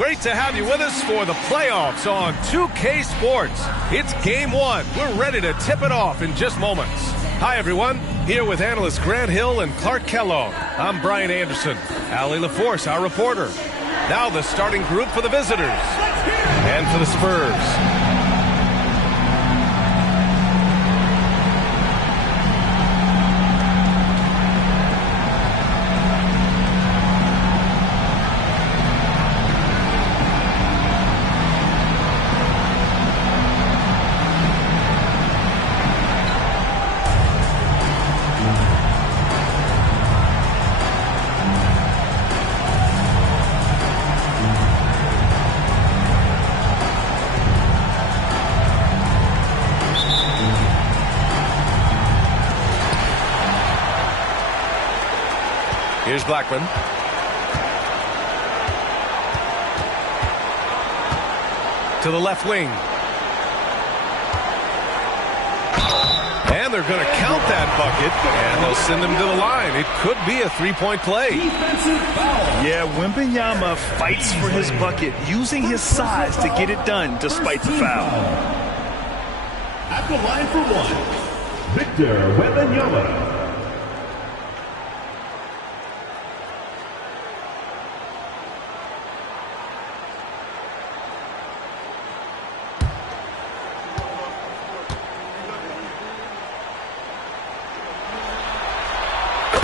Great to have you with us for the playoffs on 2K Sports. It's game one. We're ready to tip it off in just moments. Hi, everyone. Here with analysts Grant Hill and Clark Kellogg. I'm Brian Anderson. Allie LaForce, our reporter. Now the starting group for the visitors and for the Spurs. Here's Blackman. To the left wing. And they're going to count that bucket, and they'll send him to the line. It could be a three-point play. Yeah, Wembanyama fights for his bucket, using his size to get it done despite the foul. At the line for one, Victor Wembanyama.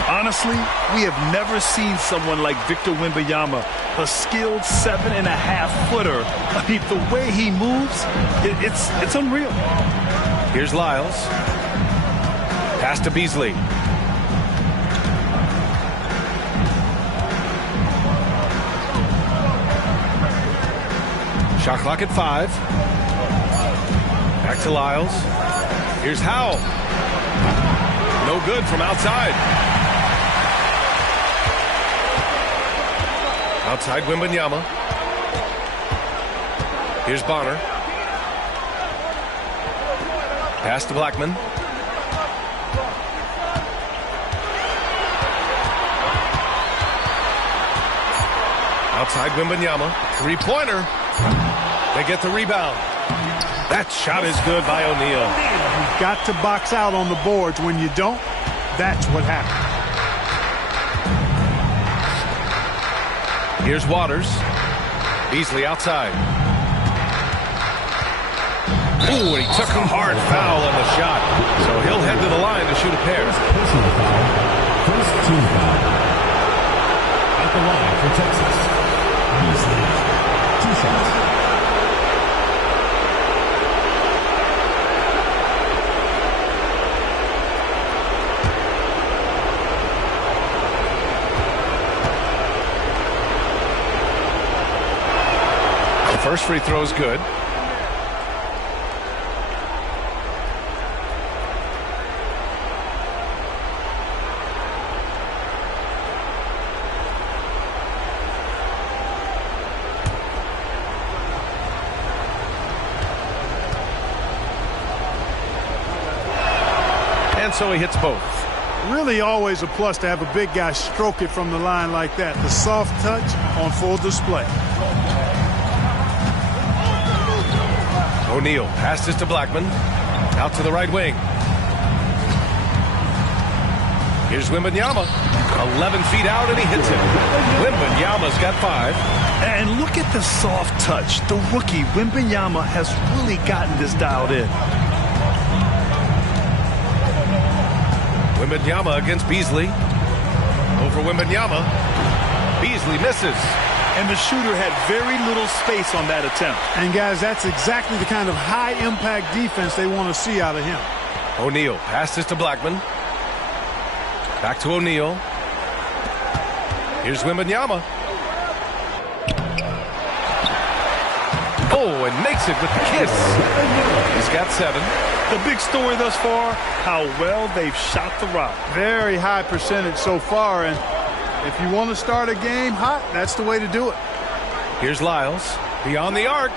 Honestly, we have never seen someone like Victor Wembanyama, a skilled 7.5-footer. I mean, the way he moves, it's unreal. Here's Lyles. Pass to Beasley. Shot clock at 5. Back to Lyles. Here's Howell. No good from outside. Outside Wembanyama. Here's Bonner. Pass to Blackman. Outside Wembanyama. Three-pointer. They get the rebound. That shot is good by O'Neal. You've got to box out on the boards. When you don't, that's what happens. Here's Waters. Beasley outside. Ooh, and he took a hard foul on the shot. So he'll head to the line to shoot a pair. First team foul. At the line for Texas, Beasley. 2 shots. First free throw is good. And so he hits both. Really always a plus to have a big guy stroke it from the line like that. The soft touch on full display. O'Neal passes to Blackman. Out to the right wing. Here's Wembanyama. 11 feet out, and he hits it. Wembanyama's got 5. And look at the soft touch. The rookie, Wembanyama, has really gotten this dialed in. Wembanyama against Beasley. Over Wembanyama. Beasley misses. And the shooter had very little space on that attempt. And, guys, that's exactly the kind of high-impact defense they want to see out of him. O'Neal passes to Blackman. Back to O'Neal. Here's Wembanyama. Oh, and makes it with the kiss. He's got 7. The big story thus far, how well they've shot the rock. Very high percentage so far, and if you want to start a game hot, that's the way to do it. Here's Lyles. Beyond the arc.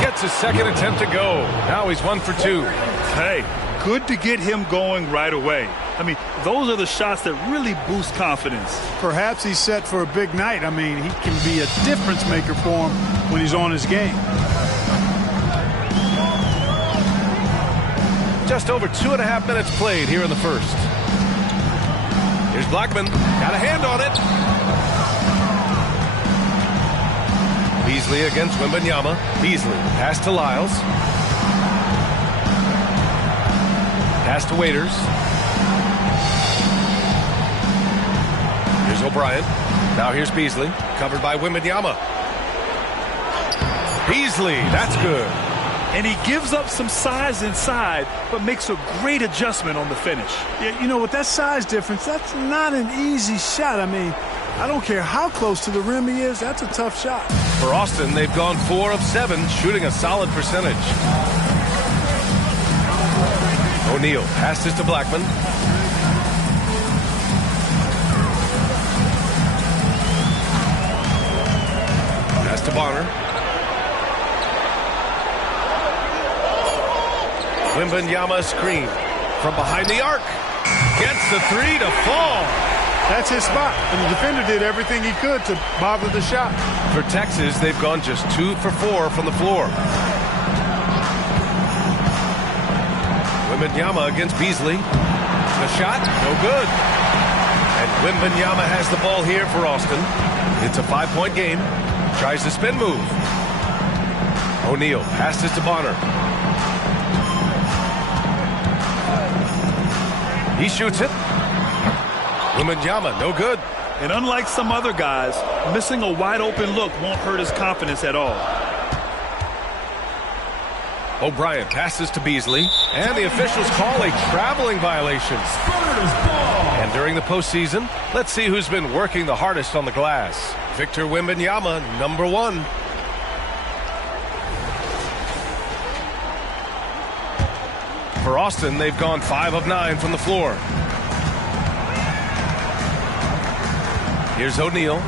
Gets his second attempt to go. Now he's 1 for 2. Hey, Good to get him going right away. I mean, those are the shots that really boost confidence. Perhaps he's set for a big night. I mean, he can be a difference maker for him when he's on his game. Just over 2.5 minutes played here in the first. Here's Blackman. Got a hand on it. Beasley against Wembanyama. Beasley. Pass to Lyles. Pass to Waiters. Here's O'Brien. Now here's Beasley. Covered by Wembanyama. Beasley. That's good. And he gives up some size inside, but makes a great adjustment on the finish. Yeah, you know, with that size difference, that's not an easy shot. I mean, I don't care how close to the rim he is. That's a tough shot. For Austin, they've gone 4 of 7, shooting a solid percentage. O'Neal passes to Blackman. Pass to Bonner. Wembanyama screen from behind the arc. Gets the 3 to fall. That's his spot, and the defender did everything he could to bother the shot. For Texas, they've gone just 2 for 4 from the floor. Wembanyama against Beasley. The shot, no good. And Wembanyama has the ball here for Austin. It's a 5-point game. Tries the spin move. O'Neal passes to Bonner. He shoots it. Wembanyama, no good. And unlike some other guys, missing a wide open look won't hurt his confidence at all. O'Brien passes to Beasley, and the officials call a traveling violation. And during the postseason, let's see who's been working the hardest on the glass. Victor Wembanyama, number 1. For Austin, they've gone 5 of 9 from the floor. Here's O'Neal.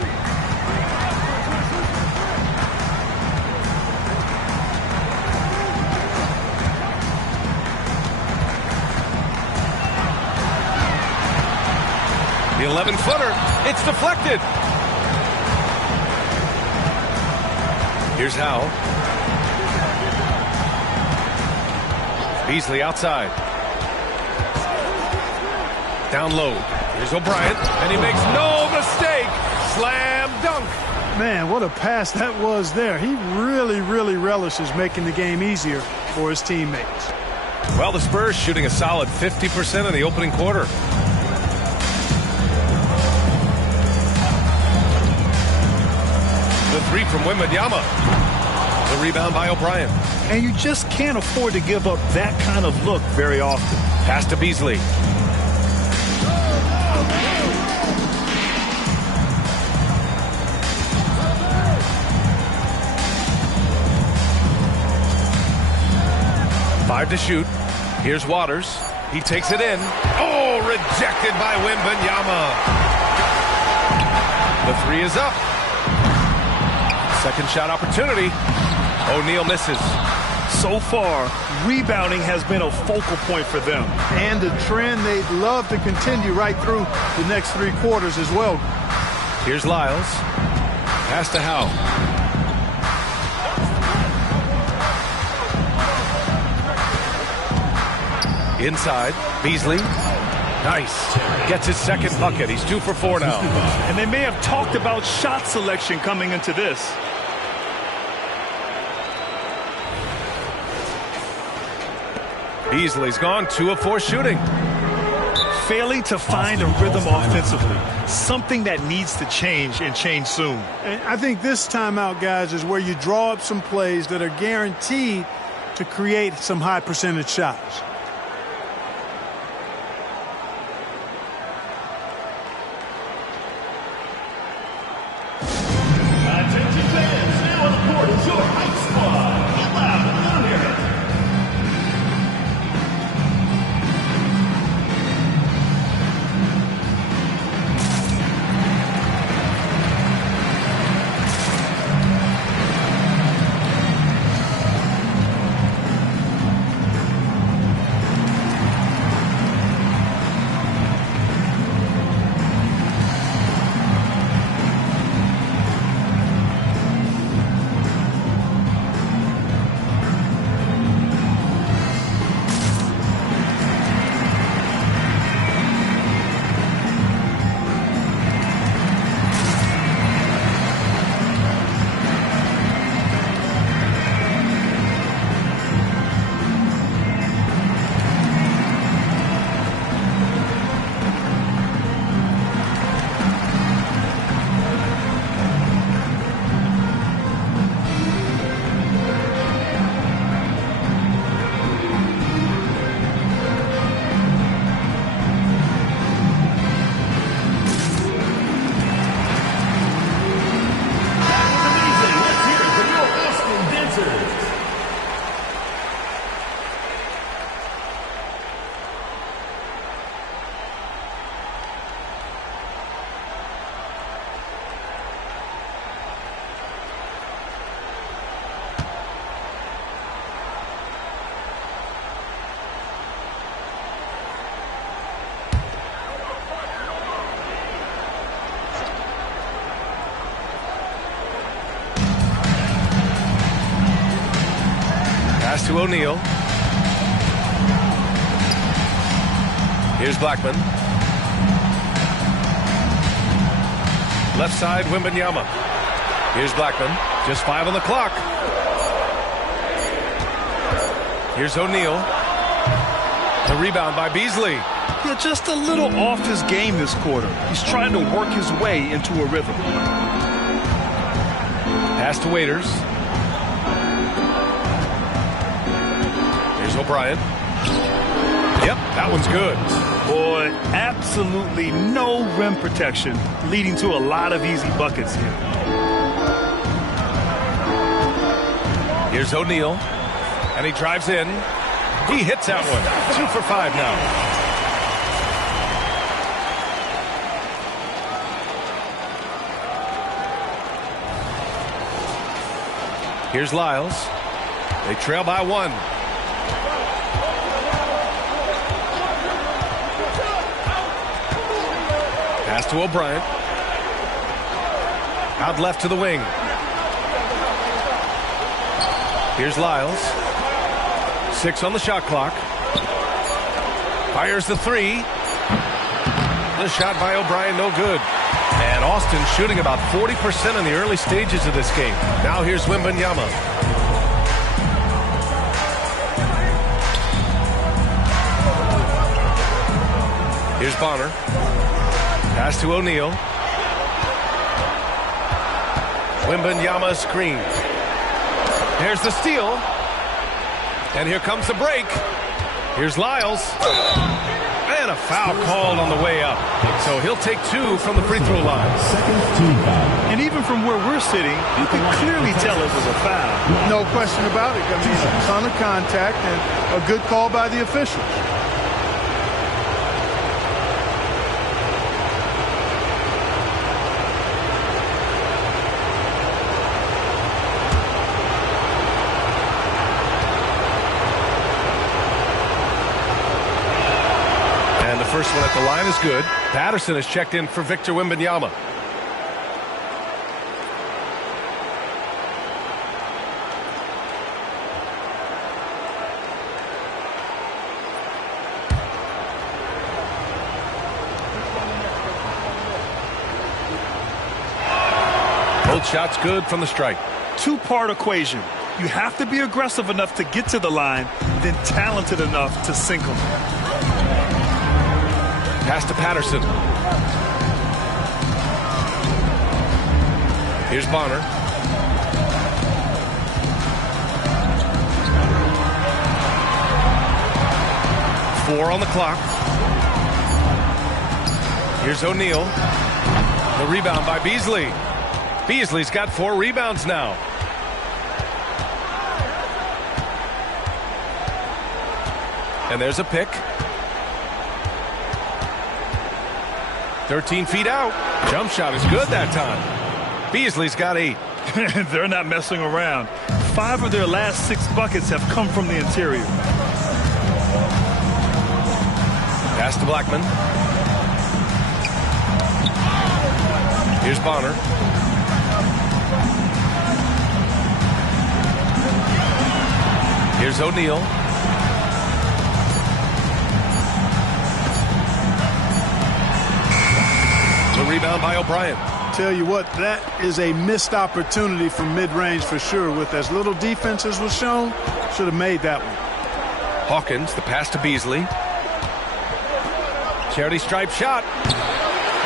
The 11-footer. It's deflected. Here's Howe. Beasley outside. Down low. Here's O'Brien, and he makes no mistake. Slam dunk. Man, what a pass that was there. He really, really relishes making the game easier for his teammates. Well, the Spurs shooting a solid 50% in the opening quarter. The 3 from Wembanyama. The rebound by O'Brien. And you just can't afford to give up that kind of look very often. Pass to Beasley. Five to shoot. Here's Waters. He takes it in. Oh, rejected by Wembanyama. The 3 is up. Second shot opportunity. O'Neal misses. So far, rebounding has been a focal point for them. And a trend they'd love to continue right through the next 3 quarters as well. Here's Lyles. Pass to Howe. Inside, Beasley. Nice. Gets his second bucket. He's 2 for 4 now. And they may have talked about shot selection coming into this. Beasley's gone 2 of 4 shooting. Failing to find a rhythm offensively. Something that needs to change and change soon. And I think this timeout, guys, is where you draw up some plays that are guaranteed to create some high percentage shots. to O'Neal. Here's Blackman. Left side, Wembanyama. Here's Blackman. Just 5 on the clock. Here's O'Neal. The rebound by Beasley. Yeah, just a little off his game this quarter. He's trying to work his way into a rhythm. Pass to Waiters. Here's O'Brien. Yep, that one's good. Boy, absolutely no rim protection, leading to a lot of easy buckets here. Here's O'Neal, and he drives in. He hits that one. 2 for 5 now. Here's Lyles. They trail by 1. Pass to O'Brien. Out left to the wing. Here's Lyles. 6 on the shot clock. Fires the 3. The shot by O'Brien, no good. And Austin shooting about 40% in the early stages of this game. Now here's Wembanyama. Here's Bonner. Pass to O'Neal. Wembanyama screen. There's the steal. And here comes the break. Here's Lyles. And a foul called on the way up. So he'll take 2 from the free throw line. Second team foul. And even from where we're sitting, you can clearly tell it was a foul. No question about it. I mean, a ton of contact and a good call by the officials. First one at the line is good. Patterson has checked in for Victor Wembanyama. Both shots good from the strike. Two-part equation. You have to be aggressive enough to get to the line, then talented enough to sink them. Pass to Patterson. Here's Bonner. Four on the clock. Here's O'Neal. The rebound by Beasley. Beasley's got 4 rebounds now. And there's a pick. 13 feet out. Jump shot is good that time. Beasley's got 8. They're not messing around. 5 of their last 6 buckets have come from the interior. Pass to Blackman. Here's Bonner. Here's O'Neal. The rebound by O'Brien. Tell you what, that is a missed opportunity from mid-range for sure. With as little defense as was shown, should have made that one. Hawkins, the pass to Beasley. Charity stripe shot.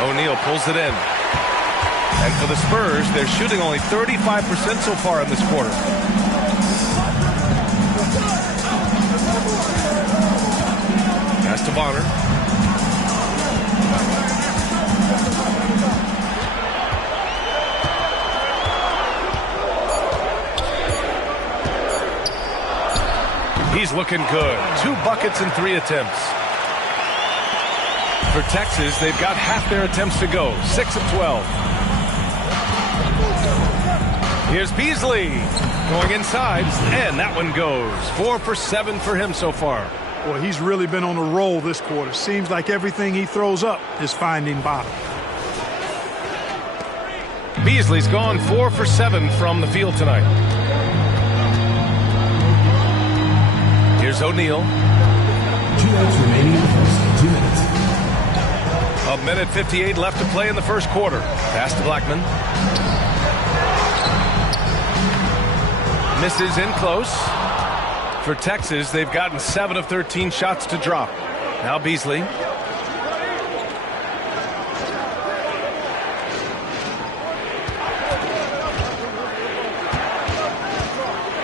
O'Neal pulls it in. And for the Spurs, they're shooting only 35% so far in this quarter. Pass to Bonner. He's looking good. 2 buckets in 3 attempts. For Texas, they've got half their attempts to go. 6 of 12. Here's Beasley going inside, and that one goes. 4 for 7 for him so far. Boy, he's really been on a roll this quarter. Seems like everything he throws up is finding bottom. Beasley's gone 4 for 7 from the field tonight. Here's O'Neal. 2 minutes remaining in the first. 2 minutes. A minute 58 left to play in the first quarter. Pass to Blackman. Misses in close. For Texas, they've gotten 7 of 13 shots to drop. Now Beasley.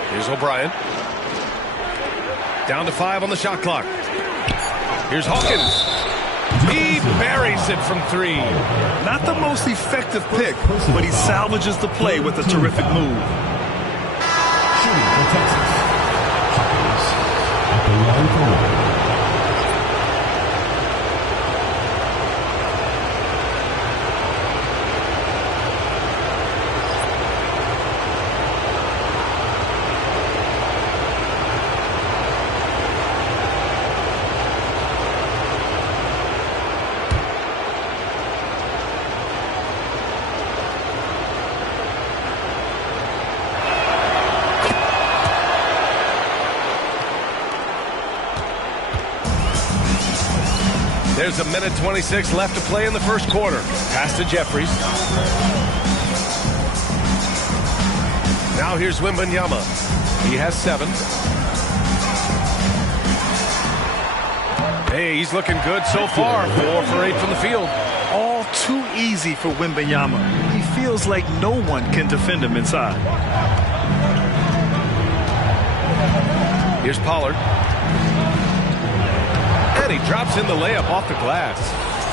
Here's O'Brien. Down to 5 on the shot clock. Here's Hawkins. He buries it from 3. Not the most effective pick, but he salvages the play with a terrific move. Shooting for Texas. Hawkins at the line for 1. There's a minute 26 left to play in the first quarter. Pass to Jeffries. Now here's Wembanyama. He has 7. Hey, he's looking good so far. 4 for 8 from the field. All too easy for Wembanyama. He feels like no one can defend him inside. Here's Pollard. And he drops in the layup off the glass.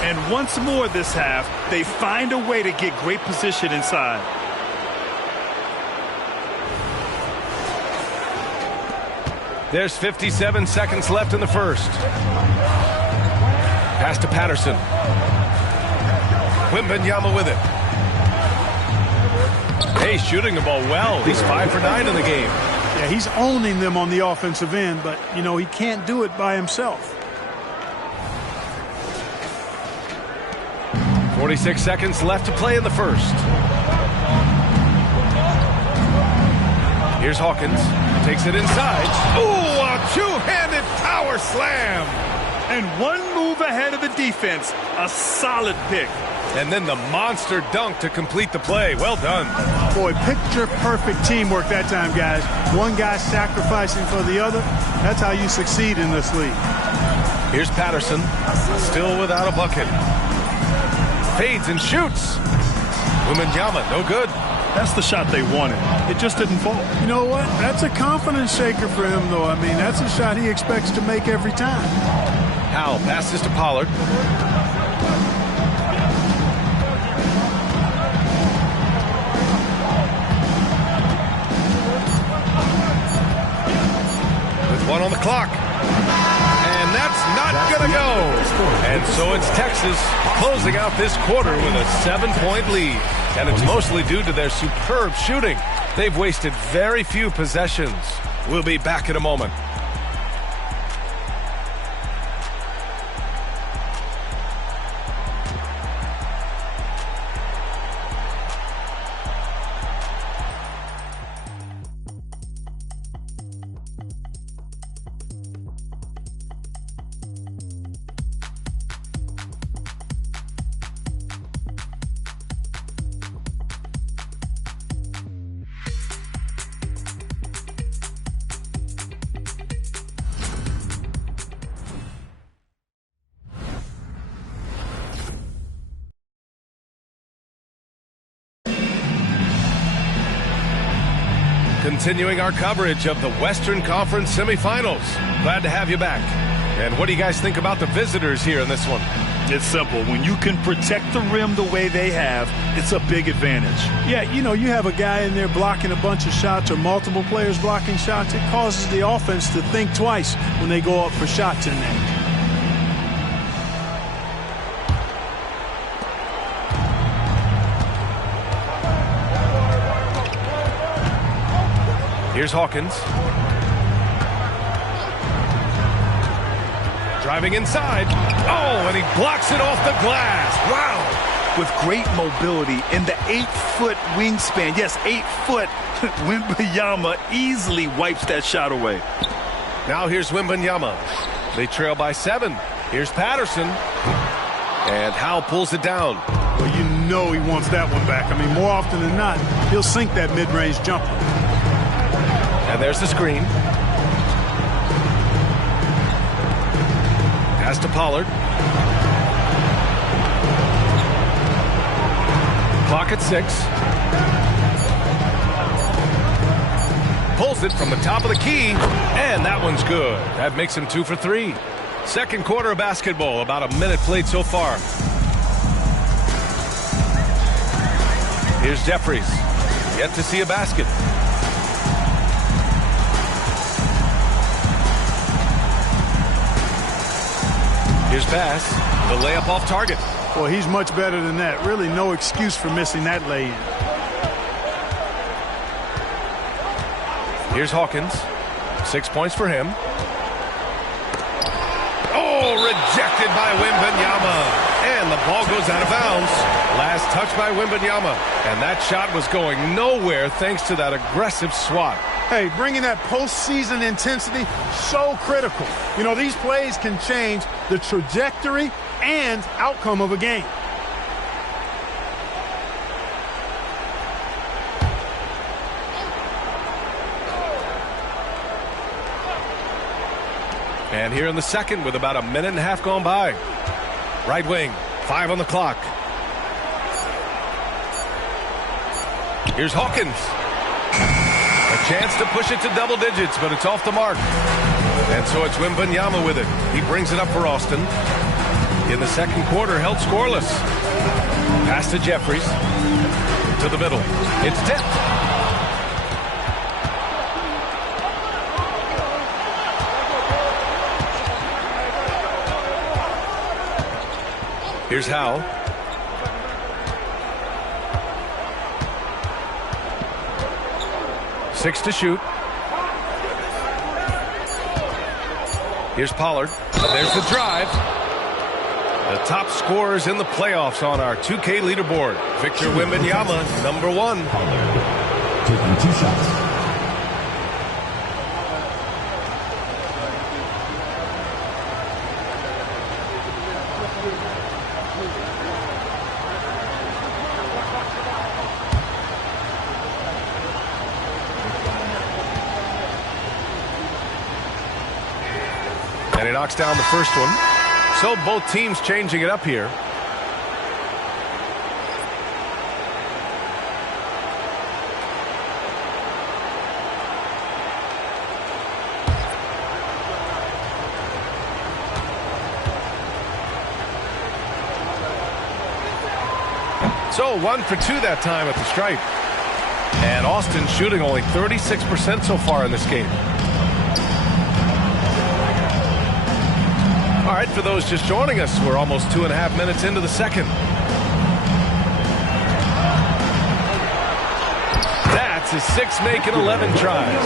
And once more this half, they find a way to get great position inside. There's 57 seconds left in the first. Pass to Patterson. Wembanyama with it. Hey, shooting the ball well. He's 5 for 9 in the game. Yeah, he's owning them on the offensive end, but, you know, he can't do it by himself. 46 seconds left to play in the first. Here's Hawkins. Takes it inside. Ooh, a two-handed power slam. And one move ahead of the defense. A solid pick. And then the monster dunk to complete the play. Well done. Boy, picture-perfect teamwork that time, guys. One guy sacrificing for the other. That's how you succeed in this league. Here's Patterson. Still without a bucket. Fades and shoots. Wembanyama, no good. That's the shot they wanted. It just didn't fall. You know what? That's a confidence shaker for him, though. I mean, that's a shot he expects to make every time. Howell passes to Pollard. With 1 on the clock. And that's not going to go. And so it's Texas closing out this quarter with a 7-point lead. And it's mostly due to their superb shooting. They've wasted very few possessions. We'll be back in a moment. Continuing our coverage of the Western Conference semifinals. Glad to have you back. And what do you guys think about the visitors here in this one? It's simple. When you can protect the rim the way they have, it's a big advantage. Yeah, you know, you have a guy in there blocking a bunch of shots or multiple players blocking shots. It causes the offense to think twice when they go up for shots in there. Here's Hawkins. Driving inside. Oh, and he blocks it off the glass. Wow. With great mobility in the 8-foot wingspan. Yes, 8 foot. Wembanyama easily wipes that shot away. Now here's Wembanyama. They trail by 7. Here's Patterson. And Howe pulls it down. Well, you know he wants that one back. I mean, more often than not, he'll sink that mid-range jumper. And there's the screen. Pass to Pollard. Clock at 6. Pulls it from the top of the key, and that one's good. That makes him 2 for 3. Second quarter of basketball, about a minute played so far. Here's Jeffries. Yet to see a basket. Here's pass. The layup off target. Well, he's much better than that. Really no excuse for missing that lay-in. Here's Hawkins. 6 points for him. Oh, rejected by Wembanyama. And the ball goes out of bounds. Last touch by Wembanyama. And that shot was going nowhere thanks to that aggressive swat. Hey, bringing that postseason intensity, so critical. You know, these plays can change the trajectory and outcome of a game. And here in the second with about a minute and a half gone by. Right wing, 5 on the clock. Here's Hawkins. A chance to push it to double digits, but it's off the mark. And so it's Wembanyama with it. He brings it up for Austin. In the second quarter, held scoreless. Pass to Jeffries. To the middle. It's tipped. Here's Howe. Six to shoot. Here's Pollard. There's the drive. The top scorers in the playoffs on our 2K leaderboard. Victor Wembanyama, number 1. Pollard taking 2 shots. And he knocks down the first one. So both teams changing it up here. So 1 for 2 that time at the stripe. And Austin shooting only 36% so far in this game. All right, for those just joining us, we're almost 2.5 minutes into the second. That's his 6 making 11 tries.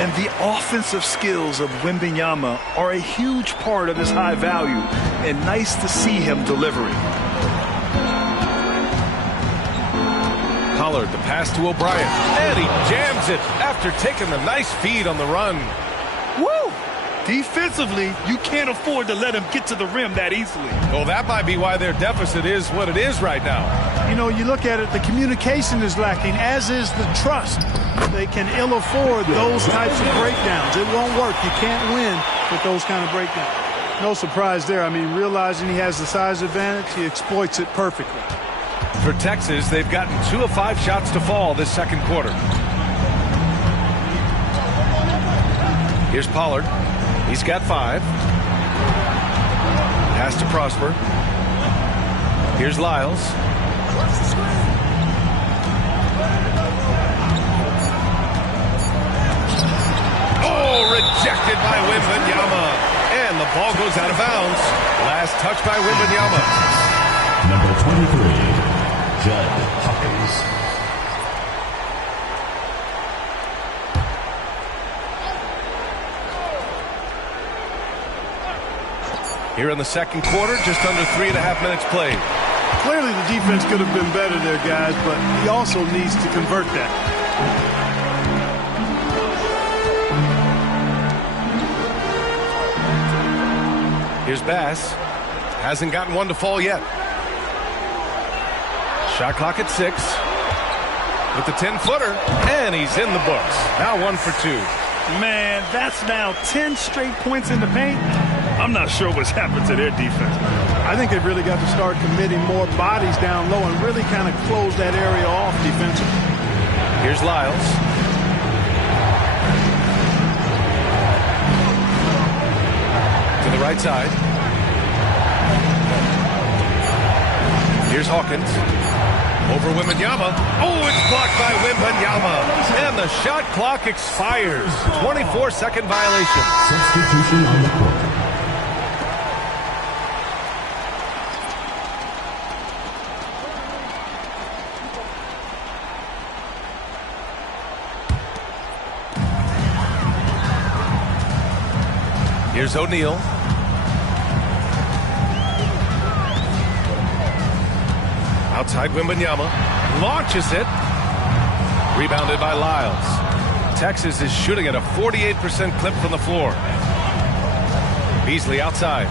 And the offensive skills of Wembanyama are a huge part of his high value, and nice to see him delivering. Pollard, the pass to O'Brien, and he jams it after taking the nice feed on the run. Woo! Defensively, you can't afford to let him get to the rim that easily. Well, that might be why their deficit is what it is right now. You know, you look at it, the communication is lacking, as is the trust. They can ill afford those types of breakdowns. It won't work. You can't win with those kind of breakdowns. No surprise there. I mean, realizing he has the size advantage, he exploits it perfectly. For Texas, they've gotten 2 of 5 shots to fall this second quarter. Here's Pollard. He's got 5. Pass to Prosper. Here's Lyles. Oh, rejected by Wembanyama. And the ball goes out of bounds. Last touch by Wembanyama. Number 23, Judd Hawkins. Here in the second quarter, just under 3.5 minutes played. Clearly the defense could have been better there, guys, but he also needs to convert that. Here's Bass. Hasn't gotten one to fall yet. Shot clock at 6. With the 10-footer, and he's in the books. Now 1 for 2. Man, that's now 10 straight points in the paint. I'm not sure what's happened to their defense. I think they've really got to start committing more bodies down low and really kind of close that area off defensively. Here's Lyles. To the right side. Here's Hawkins. Over Wembanyama. Oh, it's blocked by Wembanyama. And the shot clock expires. 24-second violation. Substitution on the court. Here's O'Neal. Outside Wembanyama. Launches it. Rebounded by Lyles. Texas is shooting at a 48% clip from the floor. Beasley outside.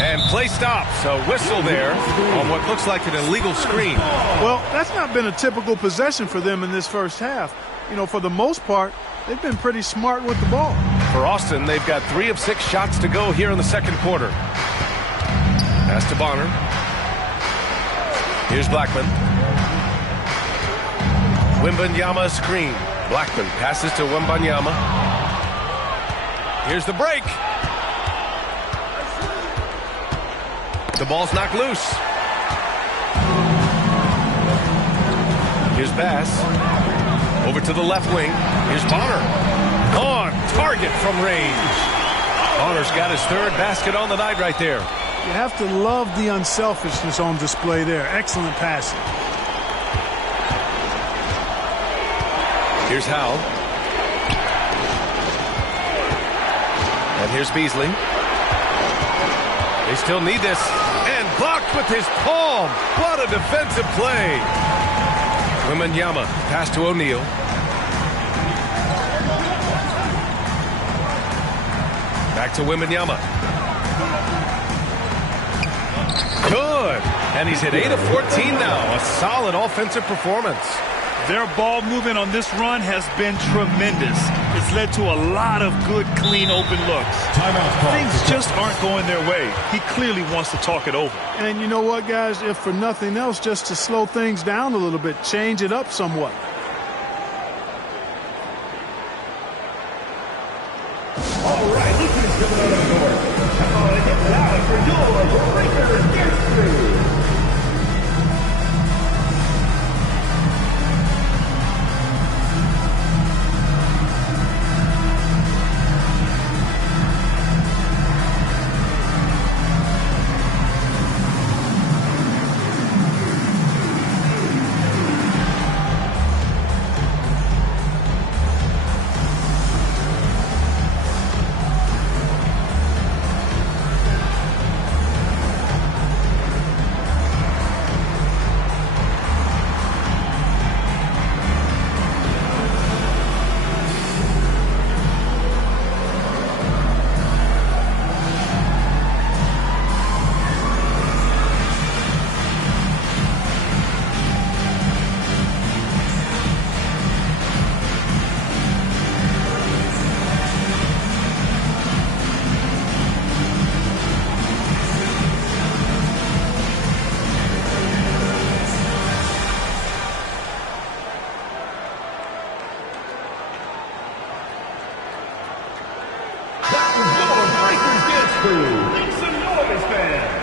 And play stops. A whistle there on what looks like an illegal screen. Well, that's not been a typical possession for them in this first half. You know, for the most part, they've been pretty smart with the ball. For Austin, they've got 3 of 6 shots to go here in the second quarter. Pass to Bonner. Here's Blackman. Wembanyama screen. Blackman passes to Wembanyama. Here's the break. The ball's knocked loose. Here's Bass. Over to the left wing. Here's Bonner. On target from range. Bonner's got his 3rd basket on the night right there. You have to love the unselfishness on display there. Excellent passing. Here's Howell. And here's Beasley. They still need this. And blocked with his palm. What a defensive play. Wembanyama pass to O'Neal. Back to Wembanyama. Good. And he's hit 8 of 14 now. A solid offensive performance. Their ball movement on this run has been tremendous. It's led to a lot of good, clean, open looks. Things just aren't going their way. He clearly wants to talk it over. And you know what, guys? If for nothing else, just to slow things down a little bit, change it up somewhat. All right, this is coming out of the court. Come on, get loud for your Breakers History. Make some noise, fans.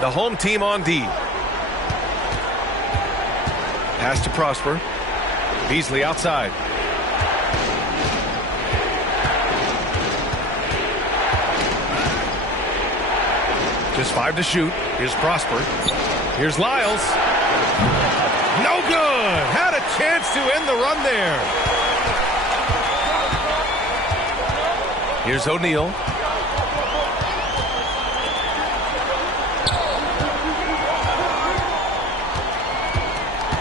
The home team on D. Pass to Prosper. Beasley outside. Just 5 to shoot. Here's Prosper. Here's Lyles. No good. Had a chance to end the run there. Here's O'Neal.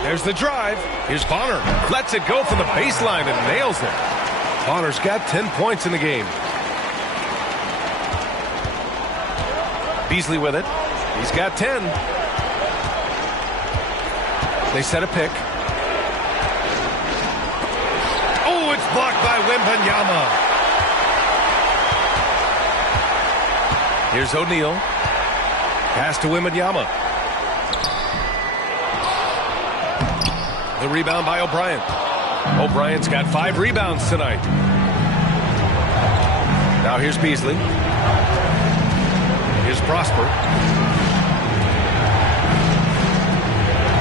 There's the drive. Here's Bonner. Lets it go from the baseline and nails it. Bonner's got 10 points in the game. Beasley with it. He's got 10. They set a pick. Oh, it's blocked by Wembanyama. Here's O'Neal. Pass to Wembanyama. The rebound by O'Brien. O'Brien's got 5 rebounds tonight. Now here's Beasley. Here's Prosper.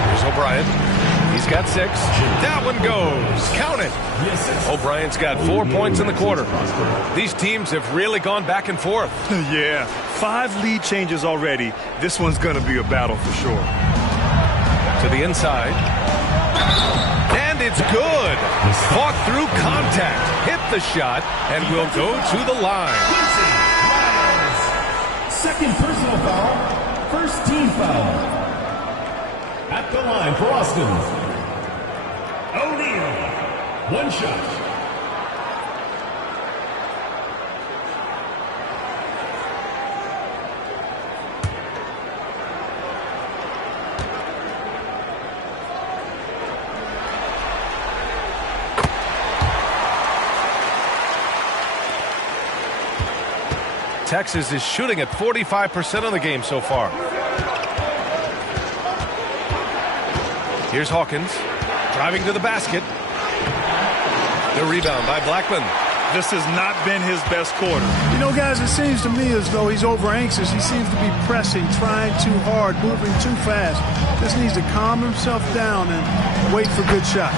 Here's O'Brien. He's got 6. That one goes. Count it. O'Brien's got 4 points in the quarter. These teams have really gone back and forth. Yeah, 5 lead changes already. This one's going to be a battle for sure. To the inside. And it's good. Fought through contact. Hit the shot and will go to the line. Second personal foul. First team foul. At the line for Austin. O'Neal. 1 shot. Texas is shooting at 45% of the game so far. Here's Hawkins driving to the basket. The rebound by Blackman. This has not been his best quarter. You know, guys, it seems to me as though he's over anxious. He seems to be pressing, trying too hard, moving too fast. Just needs to calm himself down and wait for good shots.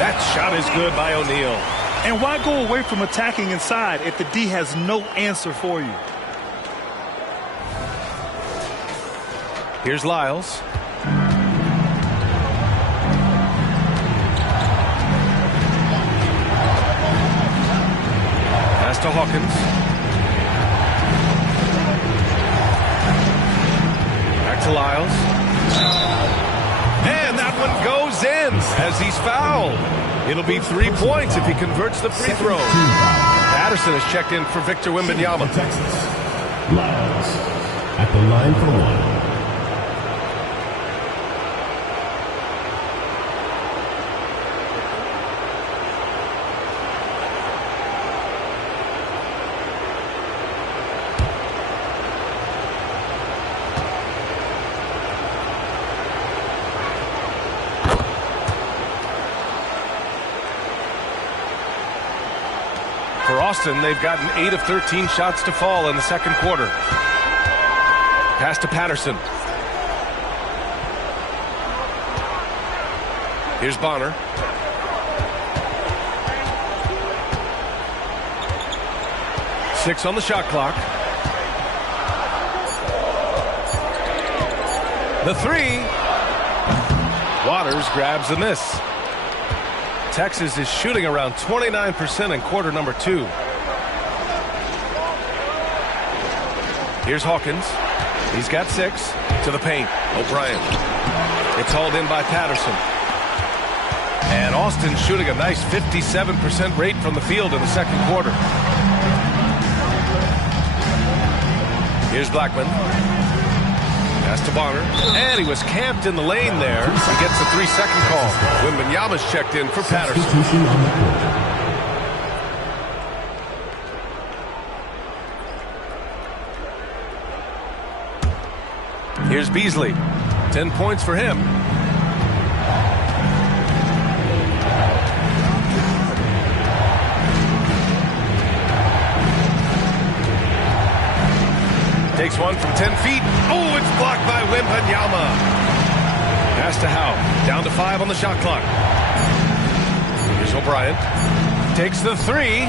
That shot is good by O'Neal. And why go away from attacking inside if the D has no answer for you? Here's Lyles. Pass to Hawkins. Back to Lyles. And that one goes in as he's fouled. It'll be 3 points if he converts the free throw. Patterson has checked in for Victor Wembanyama. Texas. Lyles at the line for 1. For Austin, they've gotten 8 of 13 shots to fall in the second quarter. Pass to Patterson. Here's Bonner. Six on the shot clock. The 3. Waters grabs the miss. Texas is shooting around 29% in quarter number 2. Here's Hawkins. He's got 6. To the paint. O'Brien. It's hauled in by Patterson. And Austin shooting a nice 57% rate from the field in the second quarter. Here's Blackman. Pass to Bonner. And he was camped in the lane there. He gets the 3-second call. Wembanyama's checked in for Patterson. Here's Beasley. 10 points for him. Takes one from 10 feet. Oh, it's blocked by Wembanyama. Pass to Howe. Down to 5 on the shot clock. Here's O'Brien. Takes the 3.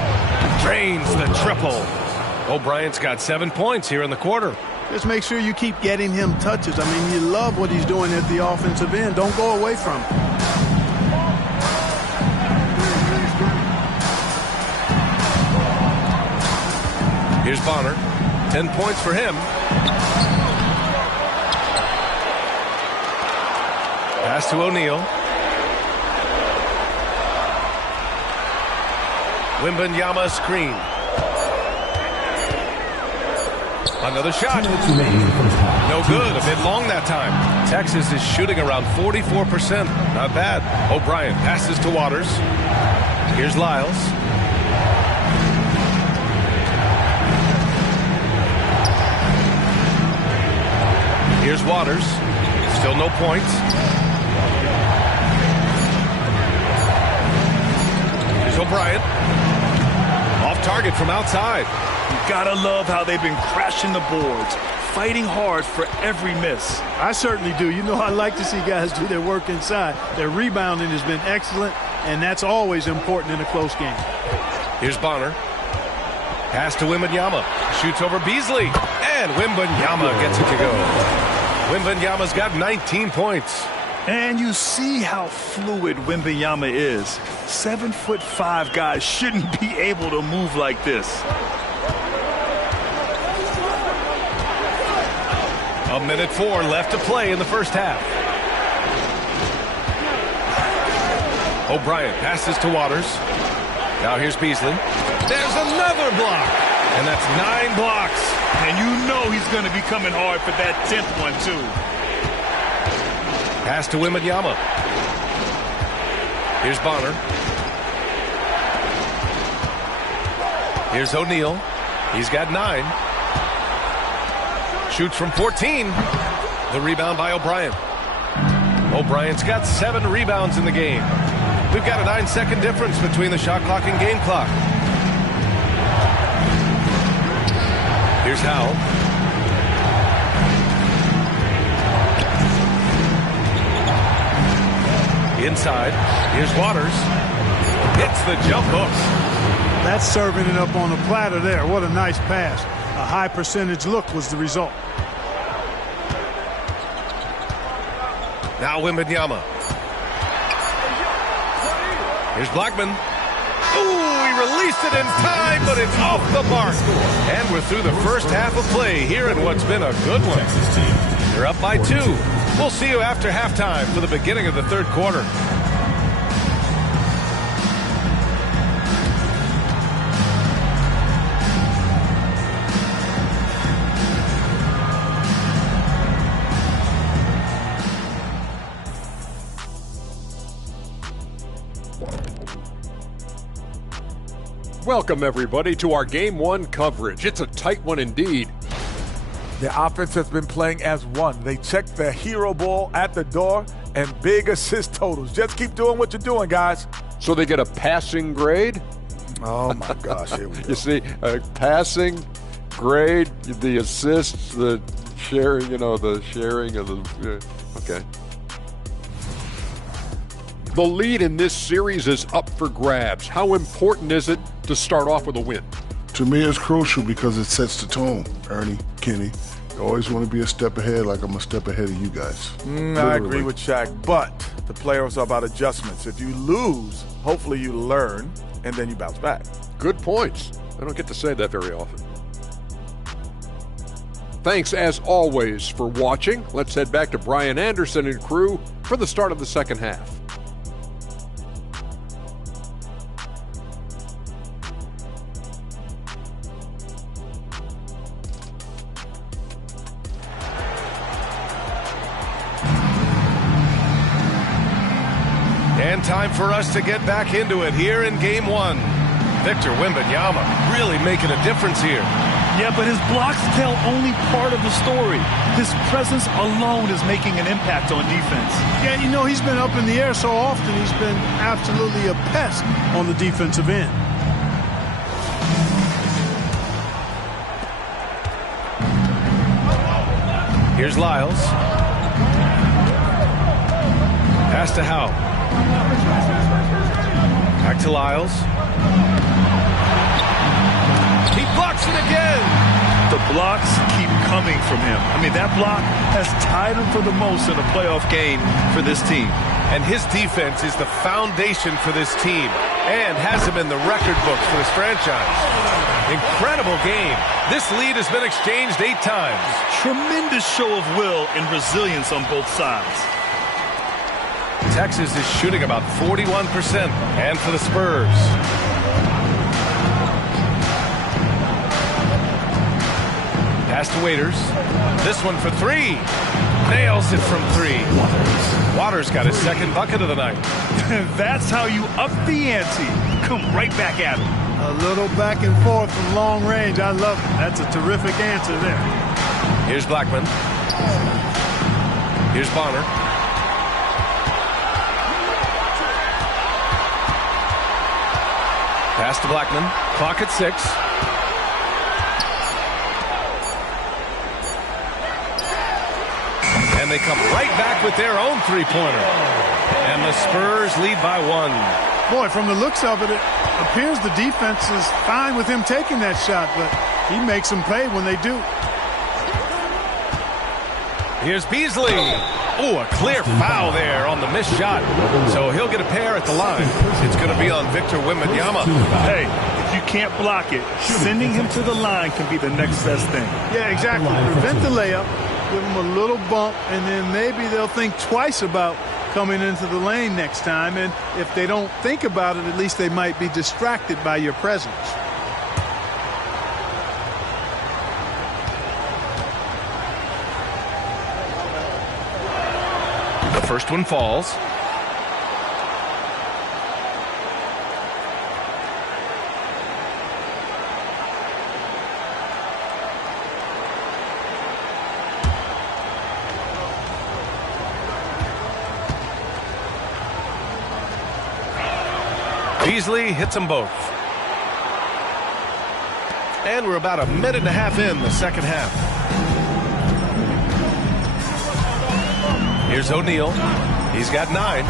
Drains the triple. O'Brien's got 7 points here in the quarter. Just make sure you keep getting him touches. I mean, you love what he's doing at the offensive end. Don't go away from it. Here's Bonner. 10 points for him. Pass to O'Neal. Wembanyama screen. Another shot. No good. A bit long that time. Texas is shooting around 44%. Not bad. O'Brien passes to Waters. Here's Lyles. Here's Waters. Still no points. Here's O'Brien. Off target from outside. You gotta love how they've been crashing the boards, fighting hard for every miss. I certainly do. You know, I like to see guys do their work inside. Their rebounding has been excellent, and that's always important in a close game. Here's Bonner. Pass to Wembanyama. Shoots over Beasley. And Wembanyama gets it to go. Wembanyama's got 19 points. And you see how fluid Wembanyama is. 7'5" guys shouldn't be able to move like this. A minute 4 left to play in the first half. O'Brien passes to Waters. Now here's Beasley. There's another block. And that's 9 blocks. And you know he's going to be coming hard for that 10th one, too. Pass to Wembanyama. Here's Bonner. Here's O'Neal. He's got 9. Shoots from 14. The rebound by O'Brien. O'Brien's got 7 rebounds in the game. We've got a 9-second difference between the shot clock and game clock. Here's Howell. Inside. Here's Waters. Hits the jump hook. That's serving it up on a platter there. What a nice pass. A high percentage look was the result. Now Wembanyama. Here's Blackman. Ooh, he released it in time, but it's off the mark. And we're through the first half of play here in what's been a good one. They're up by 2. We'll see you after halftime for the beginning of the third quarter. Welcome, everybody, to our Game 1 coverage. It's a tight one indeed. The offense has been playing as one. They checked the hero ball at the door and big assist totals. Just keep doing what you're doing, guys. So they get a passing grade? Oh, my gosh. Here we go. You see, a passing grade, the assists, the sharing, the sharing of the okay. The lead in this series is up for grabs. How important is it to start off with a win? To me, it's crucial because it sets the tone, Ernie, Kenny. You always want to be a step ahead, like I'm a step ahead of you guys. I agree with Shaq, but the playoffs are about adjustments. If you lose, hopefully you learn, and then you bounce back. Good points. I don't get to say that very often. Thanks, as always, for watching. Let's head back to Brian Anderson and crew for the start of the second half. And time for us to get back into it here in Game 1. Victor Wembanyama really making a difference here. Yeah, but his blocks tell only part of the story. His presence alone is making an impact on defense. Yeah, he's been up in the air so often. He's been absolutely a pest on the defensive end. Here's Lyles. Pass to Howell. Back to Lyles. He blocks it again. The the blocks keep coming from him. I mean, that block has tied him for the most in a playoff game for this team. And his defense is the foundation for this team and has him in the record books for this franchise. Incredible game. This lead has been exchanged 8 times. Tremendous show of will and resilience on both sides. Texas is shooting about 41%. And for the Spurs. Pass to Waiters. This one for 3. Nails it from 3. Waters got his second bucket of the night. That's how you up the ante. Come right back at him. A little back and forth from long range. I love it. That's a terrific answer there. Here's Blackman. Here's Bonner. Pass to Blackman. Clock at 6. And they come right back with their own three-pointer. And the Spurs lead by 1. Boy, from the looks of it, it appears the defense is fine with him taking that shot, but he makes them pay when they do. Here's Beasley. Oh, a clear foul there on the missed shot. So he'll get a pair at the line. It's going to be on Victor Wembanyama. Hey, if you can't block it, sending him to the line can be the next best thing. Yeah, exactly. Prevent the layup, give him a little bump, and then maybe they'll think twice about coming into the lane next time. And if they don't think about it, at least they might be distracted by your presence. The first one falls. Beasley hits them both. And we're about a minute and a half in the second half. Here's O'Neal. He's got 9.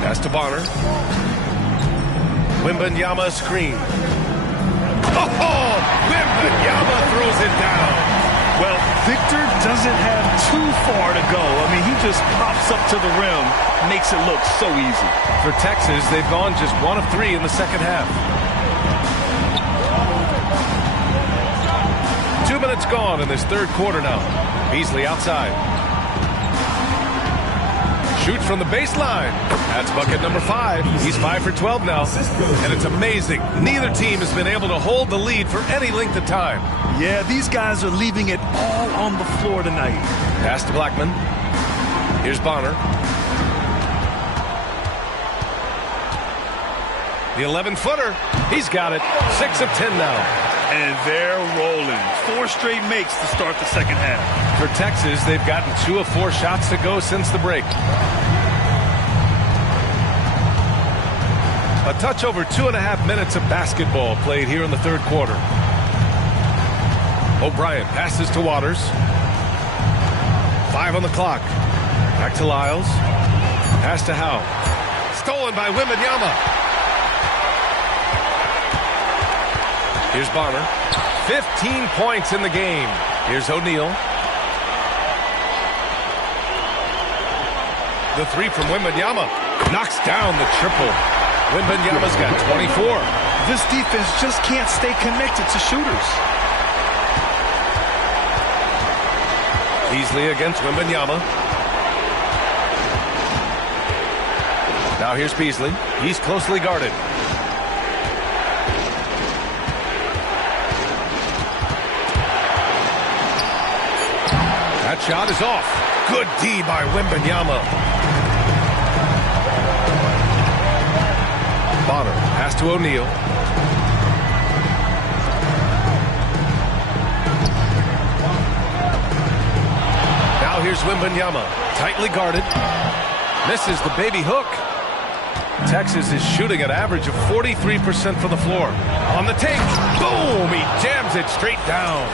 Pass to Bonner. Wembanyama screen. Oh! Wembanyama throws it down. Well, Victor doesn't have too far to go. I mean, he just pops up to the rim, makes it look so easy. For Texas, they've gone just 1 of 3 in the second half. 2 minutes gone in this third quarter now. Beasley outside. Shoots from the baseline. That's bucket number 5. He's 5 for 12 now. And it's amazing. Neither team has been able to hold the lead for any length of time. Yeah, these guys are leaving it all on the floor tonight. Pass to Blackman. Here's Bonner. The 11-footer. He's got it. 6 of 10 now. And they're rolling. 4 straight makes to start the second half. For Texas, they've gotten 2 of 4 shots to go since the break. A touch over 2.5 minutes of basketball played here in the third quarter. O'Brien passes to Waters. 5 on the clock. Back to Lyles. Pass to Howe. Stolen by Wembanyama. Here's Bonner. 15 points in the game. Here's O'Neal. The 3 from Wembanyama. Knocks down the triple. Wembanyama's got 24. This defense just can't stay connected to shooters. Beasley against Wembanyama. Now here's Beasley. He's closely guarded. That shot is off. Good D by Wembanyama. Bonner pass to O'Neal. Now here's Wembanyama. Tightly guarded. Misses the baby hook. Texas is shooting an average of 43% from the floor. On the take. Boom! He jams it straight down.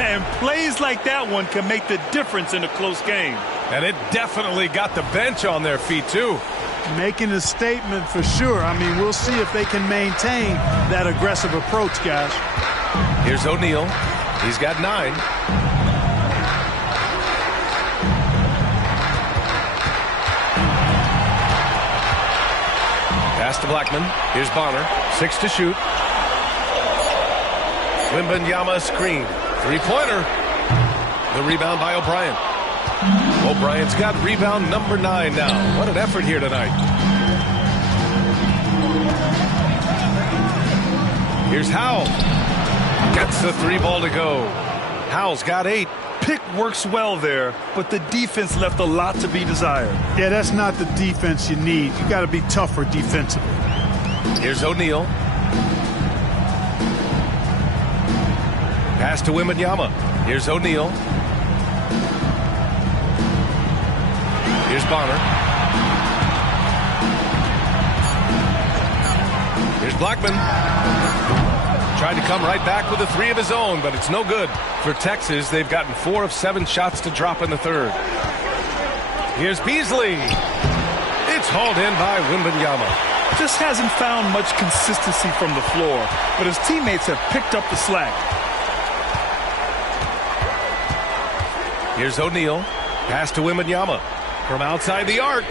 And plays like that one can make the difference in a close game. And it definitely got the bench on their feet, too. Making a statement for sure. I mean, we'll see if they can maintain that aggressive approach, guys. Here's O'Neal. He's got 9. Pass to Blackman. Here's Bonner. 6 to shoot. Wembanyama screen. 3-pointer. The rebound by O'Brien. O'Brien's got rebound number 9 now. What an effort here tonight. Here's Howell. Gets the 3 ball to go. Howell's got 8. Pick works well there, but the defense left a lot to be desired. Yeah, that's not the defense you need. You got to be tougher defensively. Here's O'Neal. Pass to Wembanyama. Here's O'Neal. Here's Bonner. Here's Blackman. Tried to come right back with a 3 of his own, but it's no good. For Texas, they've gotten 4 of 7 shots to drop in the third. Here's Beasley. It's hauled in by Wembanyama. Just hasn't found much consistency from the floor, but his teammates have picked up the slack. Here's O'Neal. Pass to Wembanyama. From outside the arc.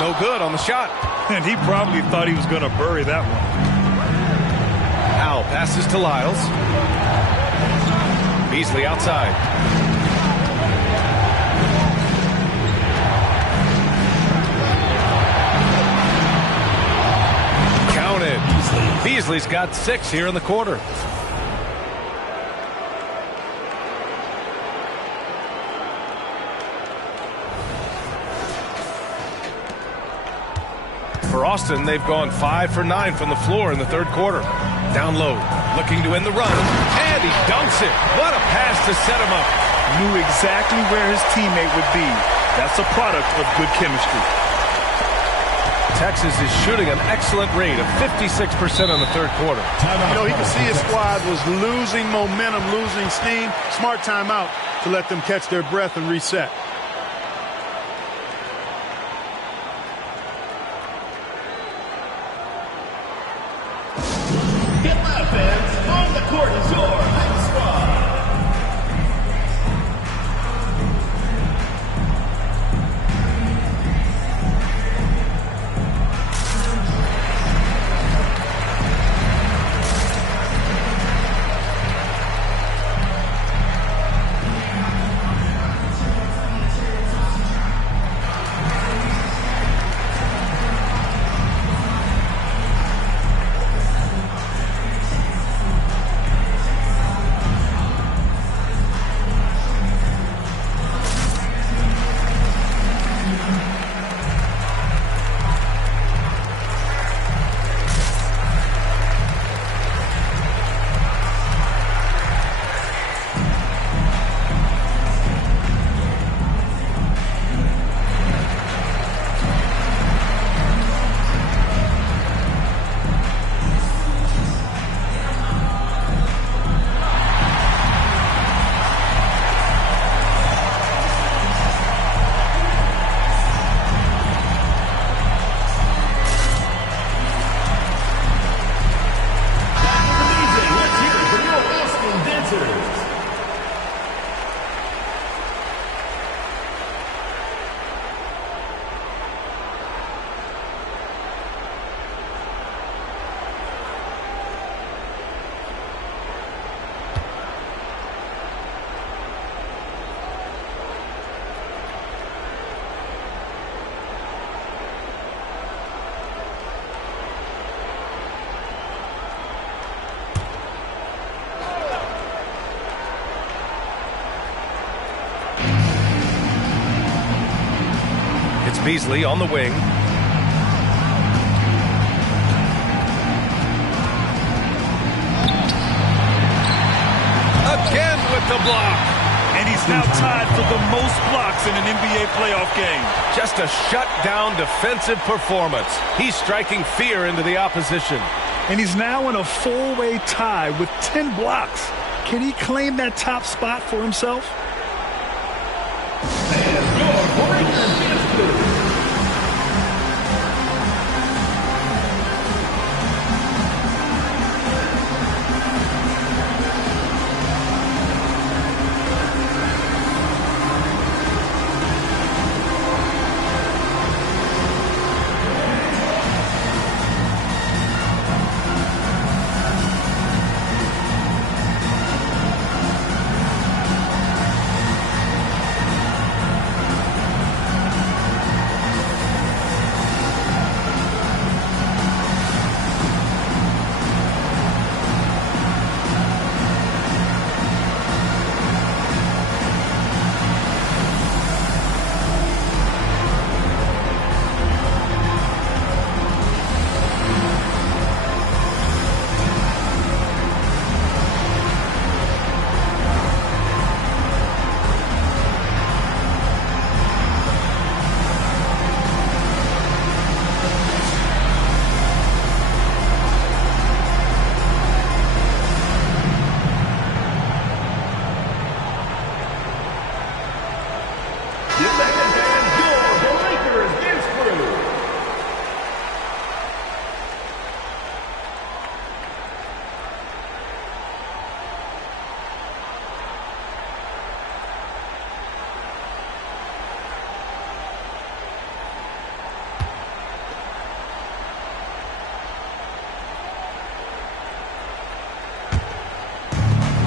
No good on the shot. And he probably thought he was going to bury that one. Howell passes to Lyles. Beasley outside. Counted. Beasley's got 6 here in the quarter. For Austin, they've gone 5 for 9 from the floor in the third quarter. Down low, looking to end the run, and he dunks it. What a pass to set him up. Knew exactly where his teammate would be. That's a product of good chemistry. Texas is shooting an excellent rate of 56% in the third quarter. You know, he could see his squad was losing momentum, losing steam. Smart timeout to let them catch their breath and reset. Get loud, fans. On the court is your home squad. Beasley on the wing. Again with the block. And he's now tied for the most blocks in an NBA playoff game. Just a shutdown defensive performance. He's striking fear into the opposition. And he's now in a four-way tie with 10 blocks. Can he claim that top spot for himself? And your breaker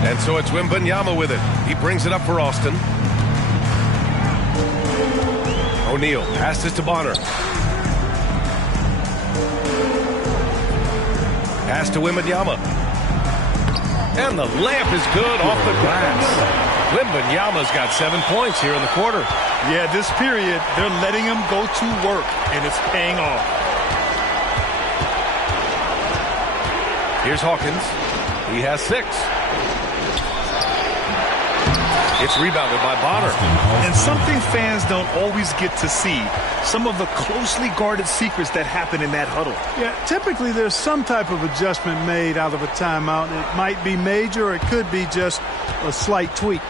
And so it's Wembanyama with it. He brings it up for Austin. O'Neal passes to Bonner. Pass to Wembanyama. And the layup is good off the glass. Wembanyama's got 7 points here in the quarter. Yeah, this period, they're letting him go to work, and it's paying off. Here's Hawkins. He has 6. It's rebounded by Bonner. And something fans don't always get to see, some of the closely guarded secrets that happen in that huddle. Yeah, typically there's some type of adjustment made out of a timeout. It might be major, or it could be just a slight tweak.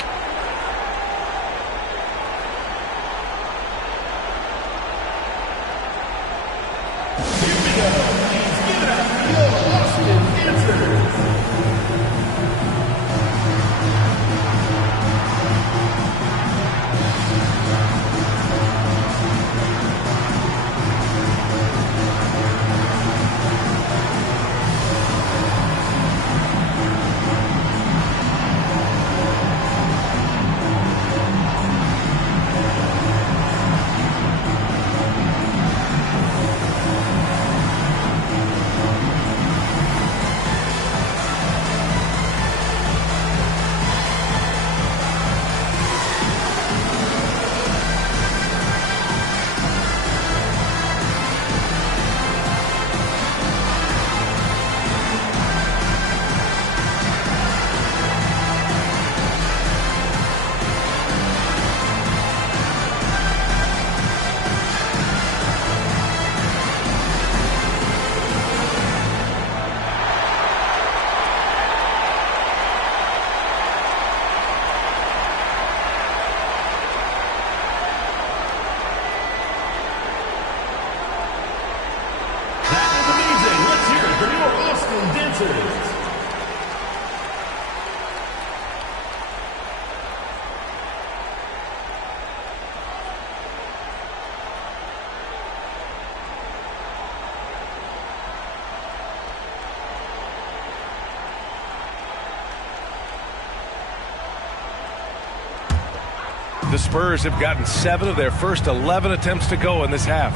The Spurs have gotten 7 of their first 11 attempts to go in this half.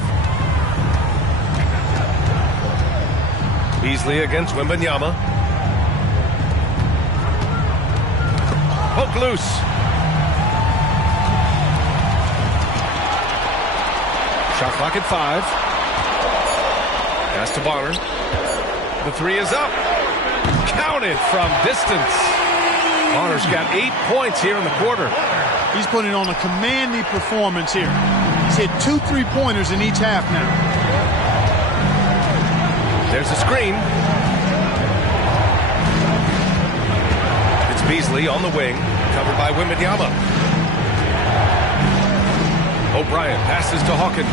Beasley against Wembanyama. Poke loose. Shot clock at 5. Pass to Bonner. The 3 is up. Counted from distance. Bonner's got 8 points here in the quarter. He's putting on a commanding performance here. He's hit 2 3-pointers in each half now. There's a screen. It's Beasley on the wing, covered by Wembanyama. O'Brien passes to Hawkins.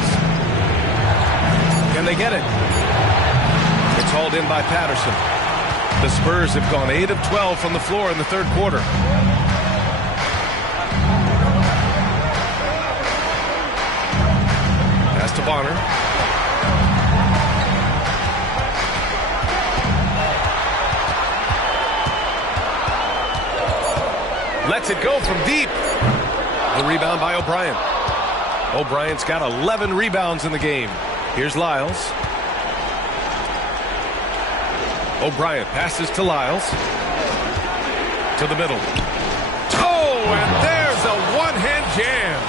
Can they get it? It's hauled in by Patterson. The Spurs have gone 8 of 12 from the floor in the third quarter. Pass to Bonner. Lets it go from deep. The rebound by O'Brien. O'Brien's got 11 rebounds in the game. Here's Lyles. O'Brien passes to Lyles. To the middle. Oh, and there's a one-hand jam.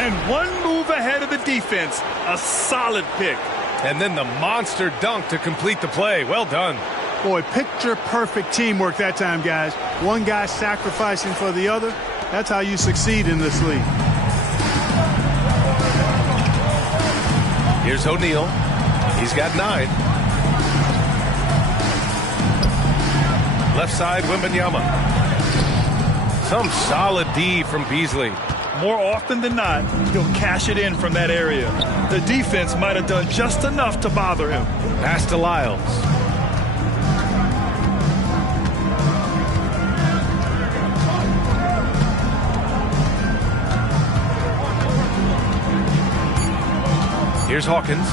And one move ahead of the defense. A solid pick. And then the monster dunk to complete the play. Well done. Boy, picture-perfect teamwork that time, guys. One guy sacrificing for the other. That's how you succeed in this league. Here's O'Neal. He's got 9. Left side, Wembanyama. Some solid D from Beasley. More often than not, he'll cash it in from that area. The defense might have done just enough to bother him. Pass to Lyles. Here's Hawkins.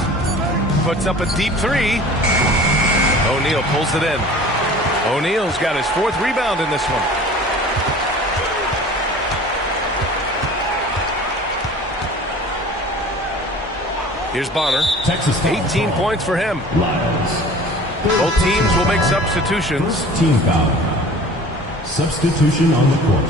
Puts up a deep 3. O'Neal pulls it in. O'Neal's got his 4th rebound in this one. Here's Bonner. Texas foul. 18 points for him. Lyles. Both teams will make substitutions. First team foul. Substitution on the court.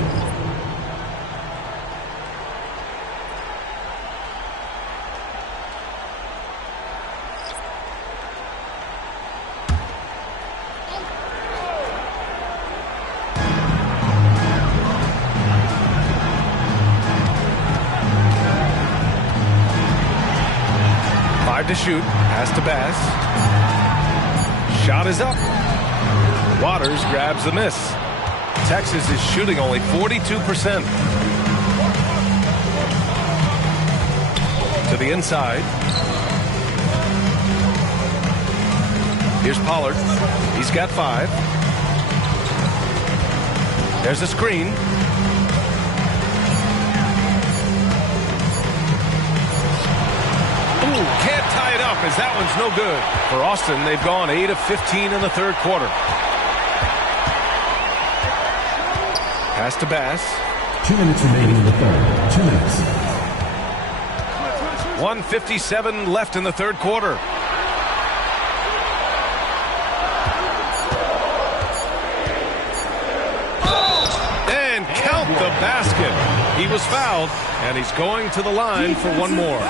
To shoot, pass to Bass. Shot is up. Waters grabs the miss. Texas is shooting only 42%. To the inside. Here's Pollard. He's got 5. There's a screen. Can't tie it up as that one's no good. For Austin, they've gone 8 of 15 in the third quarter. Pass to Bass. 2 minutes remaining in the third. 2 minutes. 1:57 left in the third quarter. And count the basket. He was fouled, and he's going to the line for one more.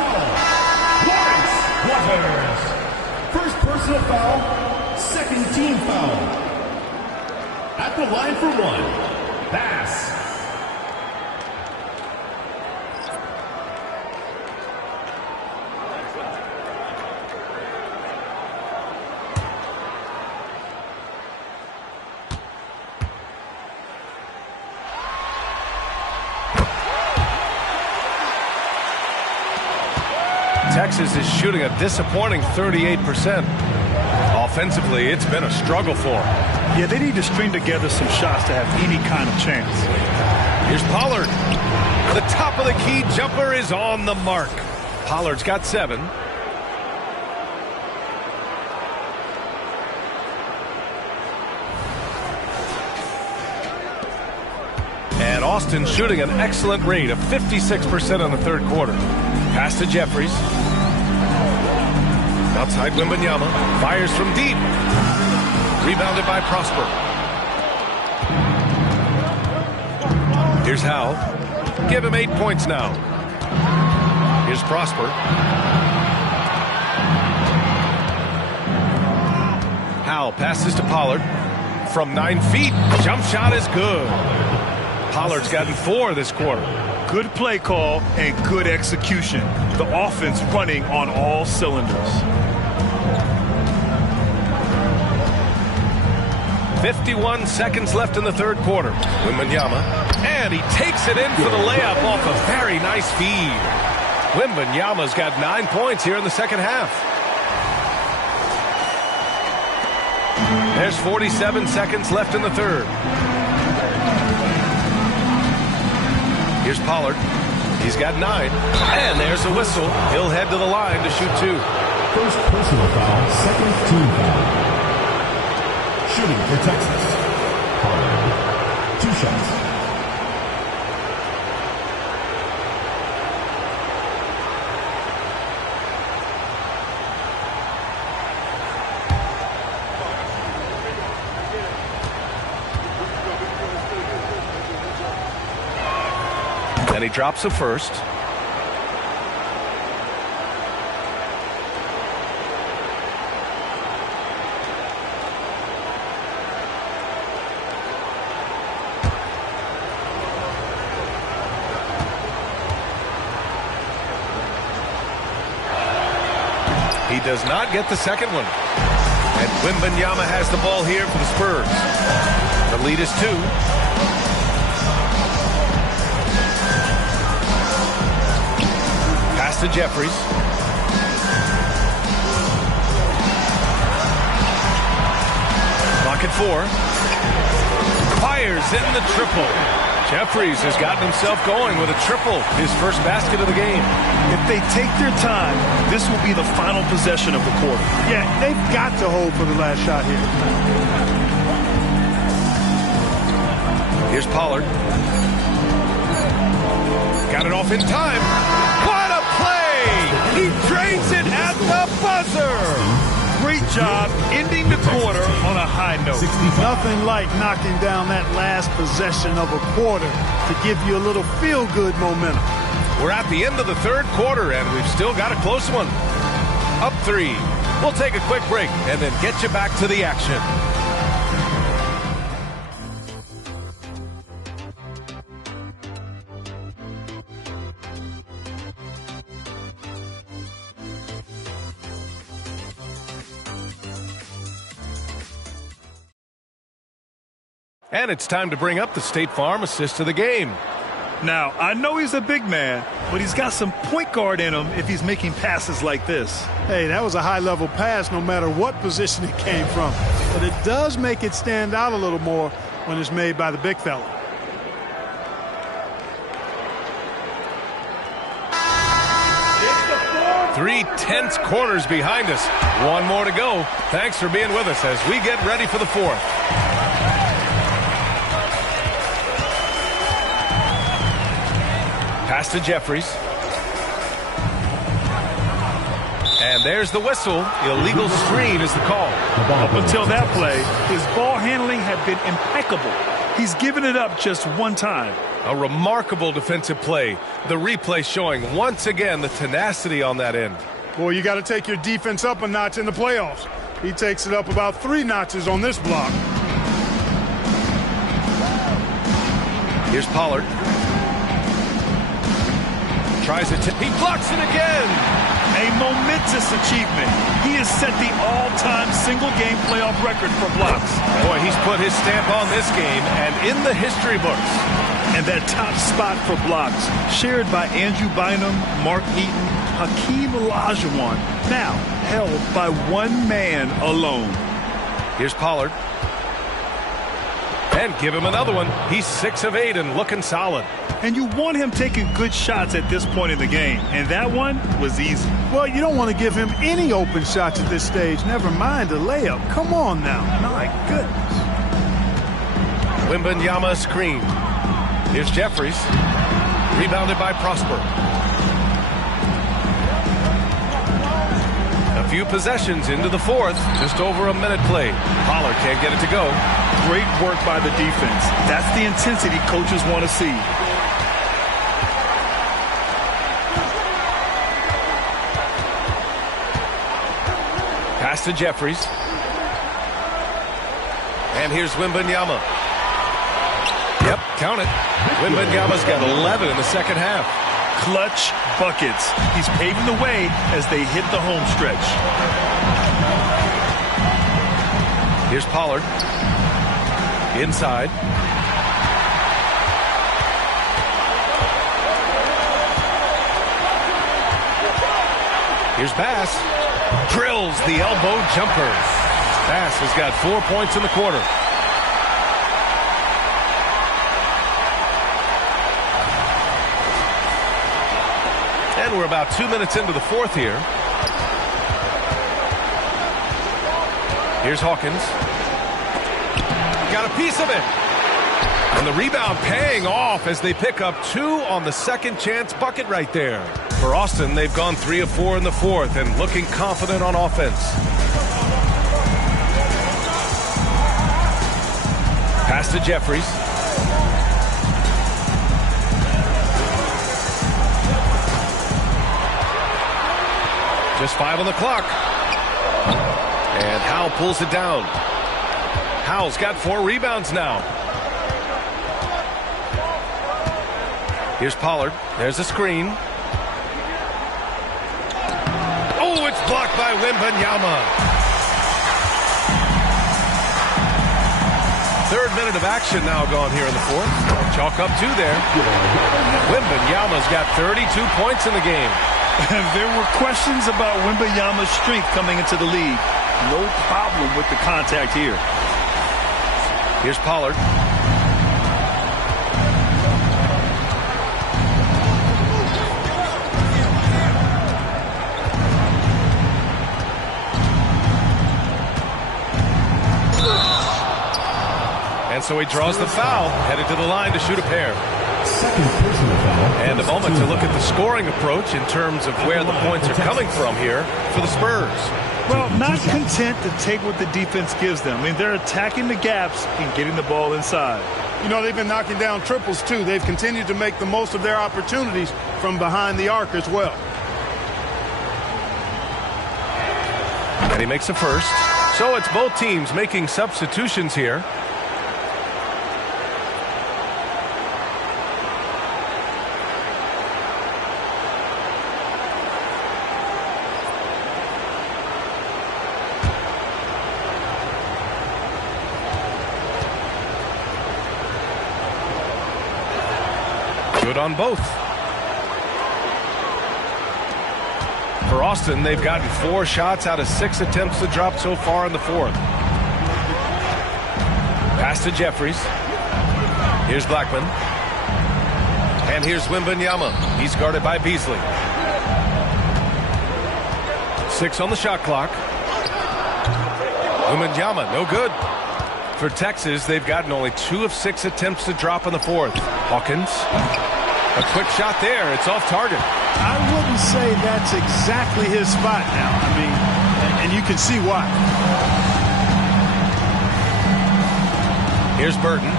Waters. First personal foul, second team foul. At the line for one, Bass. Texas is shooting a disappointing 38%. Offensively, it's been a struggle for them. Yeah, they need to string together some shots to have any kind of chance. Here's Pollard. The top of the key jumper is on the mark. Pollard's got 7. And Austin shooting an excellent rate of 56% in the third quarter. Pass to Jeffries. Outside Wembanyama. Fires from deep. Rebounded by Prosper. Here's Howe. Give him 8 points now. Here's Prosper. Howe passes to Pollard. From 9 feet. Jump shot is good. Pollard's gotten 4 this quarter. Good play call and good execution. The offense running on all cylinders. 51 seconds left in the third quarter. Wembanyama. And he takes it in for the layup off a very nice feed. Wembanyama's got 9 points here in the second half. There's 47 seconds left in the third. Here's Pollard. He's got 9. And there's a whistle. He'll head to the line to shoot 2. First personal foul, second team foul. Shooting for Texas. Pollard. 2 shots. And he drops the first. He does not get the second one. And Wembanyama has the ball here for the Spurs. The lead is 2. Pass to Jeffries. Clock at 4. Fires in the triple. Jeffries has gotten himself going with a triple, his first basket of the game. If they take their time, this will be the final possession of the quarter. Yeah, they've got to hold for the last shot here. Here's Pollard. Got it off in time. What a play He drains it at the buzzer. Great job ending the quarter on a high note. Nothing like knocking down that last possession of a quarter to give you a little feel-good momentum. We're at the end of the third quarter, and we've still got a close one. Up 3. We'll take a quick break and then get you back to the action. And it's time to bring up the State Farm assist of the game. Now, I know he's a big man, but he's got some point guard in him if he's making passes like this. Hey, that was a high-level pass no matter what position it came from. But it does make it stand out a little more when it's made by the big fella. Three tense quarters behind us. One more to go. Thanks for being with us as we get ready for the fourth. Pass to Jeffries. And there's the whistle. Illegal screen is the call. Up until that play, his ball handling had been impeccable. He's given it up just one time. A remarkable defensive play. The replay showing once again the tenacity on that end. Boy, you got to take your defense up a notch in the playoffs. He takes it up about 3 notches on this block. Here's Pollard. Tries it. He blocks it again. A momentous achievement. He has set the all-time single-game playoff record for blocks. Boy, he's put his stamp on this game and in the history books. And that top spot for blocks, shared by Andrew Bynum, Mark Eaton, Hakeem Olajuwon, now held by one man alone. Here's Pollard. And give him another one. He's 6 of 8 and looking solid. And you want him taking good shots at this point in the game. And that one was easy. Well, you don't want to give him any open shots at this stage. Never mind a layup. Come on now. My goodness. Wembanyama screen. Here's Jeffries. Rebounded by Prosper. A few possessions into the fourth. Just over a minute played. Pollard can't get it to go. Great work by the defense. That's the intensity coaches want to see. Pass to Jeffries. And here's Wembanyama. Yep, count it. Wembanyama's got 11 in the second half. Clutch buckets. He's paving the way as they hit the home stretch. Here's Pollard. Inside. Here's Bass. Drills the elbow jumper. Bass has got 4 points in the quarter. And we're about 2 minutes into the fourth here. Here's Hawkins. Got a piece of it. And the rebound paying off as they pick up 2 on the second chance bucket right there. For Austin, they've gone 3 of 4 in the fourth and looking confident on offense. Pass to Jeffries. Just 5 on the clock. And Howell pulls it down. Howell's got 4 rebounds now. Here's Pollard. There's a screen. Oh, it's blocked by Wembanyama. Third minute of action now gone here in the fourth. Chalk up 2 there. Wembanyama's got 32 points in the game. There were questions about Wembanyama's strength coming into the league. No problem with the contact here. Here's Pollard. And so he draws the foul, headed to the line to shoot a pair. Second personal foul. And a moment to look at the scoring approach in terms of where the points are coming from here for the Spurs. Well, not content to take what the defense gives them. I mean, they're attacking the gaps and getting the ball inside. You know, they've been knocking down triples, too. They've continued to make the most of their opportunities from behind the arc as well. And he makes a first. So it's both teams making substitutions here. Good on both. For Austin, they've gotten 4 shots out of 6 attempts to drop so far in the fourth. Pass to Jeffries. Here's Blackman. And here's Wembanyama. He's guarded by Beasley. 6 on the shot clock. Wembanyama, no good. For Texas, they've gotten only 2 of 6 attempts to drop in the fourth. Hawkins. A quick shot there. It's off target. I wouldn't say that's exactly his spot now. I mean, and you can see why. Here's Burton.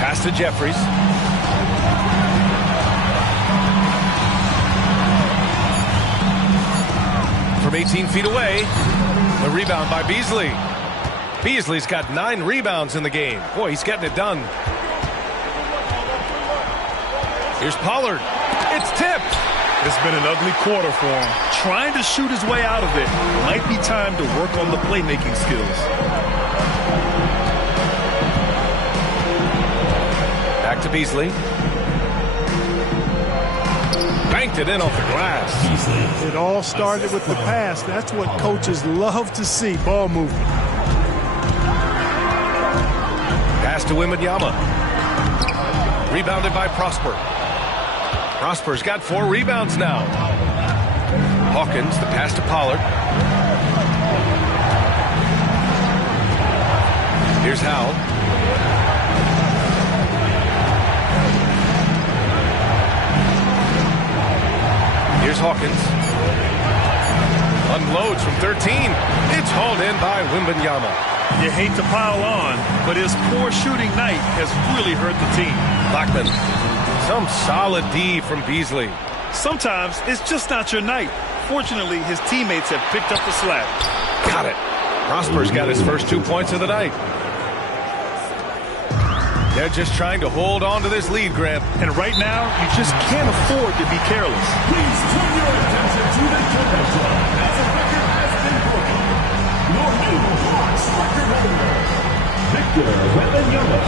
Pass to Jeffries. From 18 feet away, the rebound by Beasley. Beasley's got 9 rebounds in the game. Boy, he's getting it done. Here's Pollard. It's tipped. It's been an ugly quarter for him. Trying to shoot his way out of it. Might be time to work on the playmaking skills. Back to Beasley. Banked it in off the glass. It all started with the pass. That's what coaches love to see, ball movement. Pass to Wembanyama. Rebounded by Prosper. Prosper's got 4 rebounds now. Hawkins, the pass to Pollard. Here's Howell. Here's Hawkins. Unloads from 13. It's hauled in by Wembanyama. You hate to pile on, but his poor shooting night has really hurt the team. Blackman. Some solid D from Beasley. Sometimes it's just not your night. Fortunately, his teammates have picked up the slack. Got it. Prosper's got his first 2 points of the night. They're just trying to hold on to this lead, Grant. And right now, you just can't afford to be careless. Please turn your attention to the differential as a record has been broken. Your new Hawks record holder, Victor Wembanyama.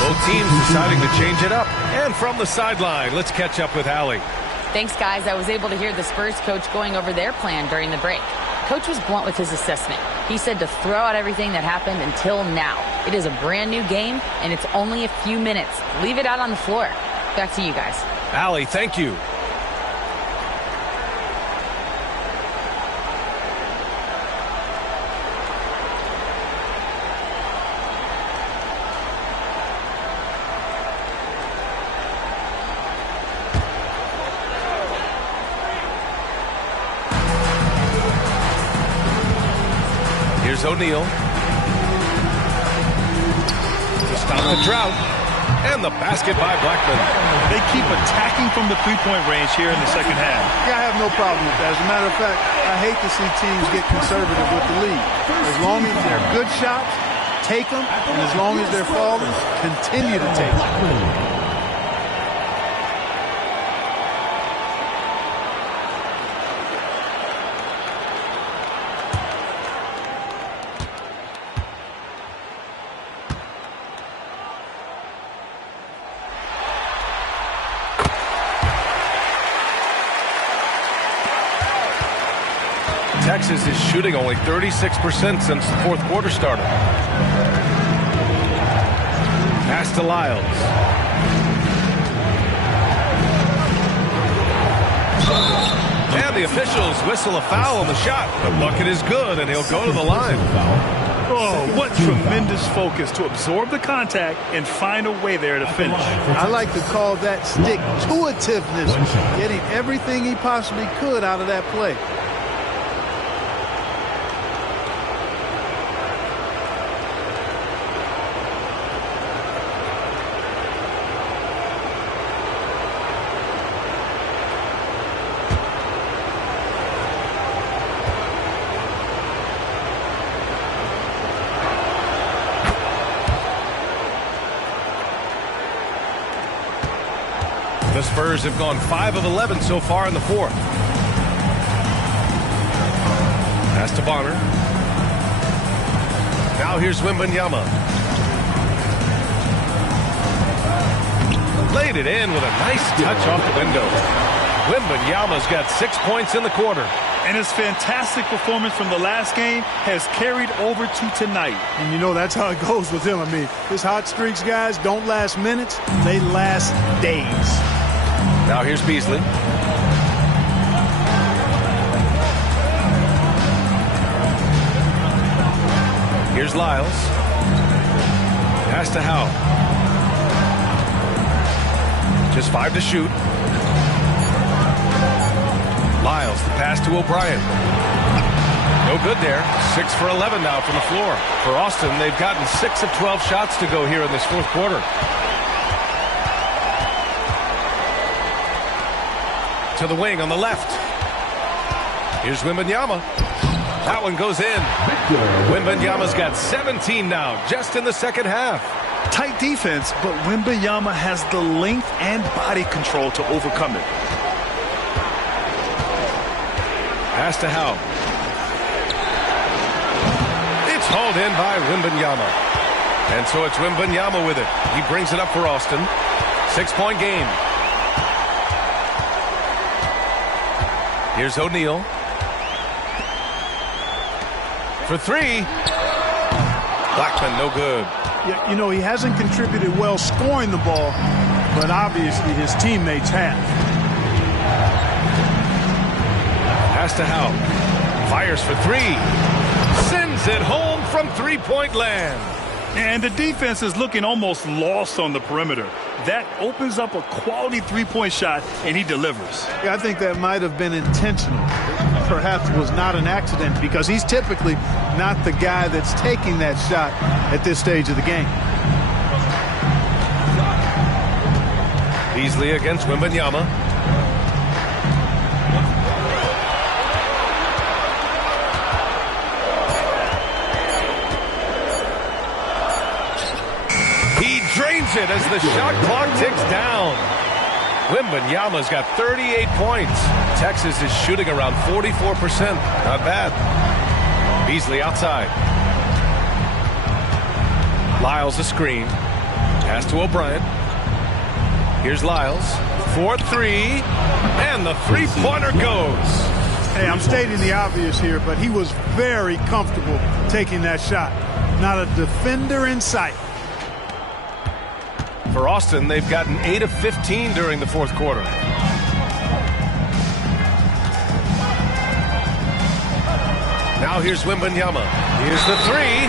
Both teams deciding to change it up. And from the sideline, let's catch up with Allie. Thanks, guys. I was able to hear the Spurs coach going over their plan during the break. Coach was blunt with his assessment. He said to throw out everything that happened until now. It is a brand new game, and it's only a few minutes. Leave it out on the floor. Back to you guys. Allie, thank you. Here's O'Neal. To stop the drought. And the basket by Blackman. They keep attacking from the three-point range here in the second half. Yeah, I have no problem with that. As a matter of fact, I hate to see teams get conservative with the lead. As long as they're good shots, take them. And as long as they're falling, continue to take them. Texas is shooting only 36% since the fourth quarter started. Pass to Lyles. And the officials whistle a foul on the shot. The bucket is good, and he'll go to the line. Oh, what tremendous focus to absorb the contact and find a way there to finish. I like to call that stick-to-itiveness, getting everything he possibly could out of that play. The Spurs have gone 5 of 11 so far in the fourth. Pass to Bonner. Now here's Wembanyama. Laid it in with a nice touch off the window. Wembanyama's got 6 points in the quarter. And his fantastic performance from the last game has carried over to tonight. And you know that's how it goes with him. I mean, his hot streaks, guys, don't last minutes. They last days. Now here's Beasley. Here's Lyles. Pass to Howe. Just 5 to shoot. Lyles, the pass to O'Brien. No good there. 6 for 11 now from the floor. For Austin, they've gotten 6 of 12 shots to go here in this fourth quarter. To the wing on the left. Here's Wembanyama. That one goes in. Wembanyama's got 17 now, just in the second half. Tight defense, but Wembanyama has the length and body control to overcome it. Pass to Howe. It's hauled in by Wembanyama. And so it's Wembanyama with it. He brings it up for Austin. 6-point game. Here's O'Neal. For 3. Blackman, no good. Yeah, you know, he hasn't contributed well scoring the ball, but obviously his teammates have. Pass to Howe. Fires for 3. Sends it home from three-point land. And the defense is looking almost lost on the perimeter. That opens up a quality three-point shot, and he delivers. Yeah, I think that might have been intentional. Perhaps was not an accident because he's typically not the guy that's taking that shot at this stage of the game. Beasley against Wembanyama. He drains it as the shot clock ticks down. Wembanyama's got 38 points. Texas is shooting around 44%. Not bad. Beasley outside. Lyles a screen. Pass to O'Brien. Here's Lyles. 4-3. And the three-pointer goes. Hey, I'm stating the obvious here, but he was very comfortable taking that shot. Not a defender in sight. For Austin, they've gotten 8 of 15 during the fourth quarter. Now here's Wembanyama. Here's the 3.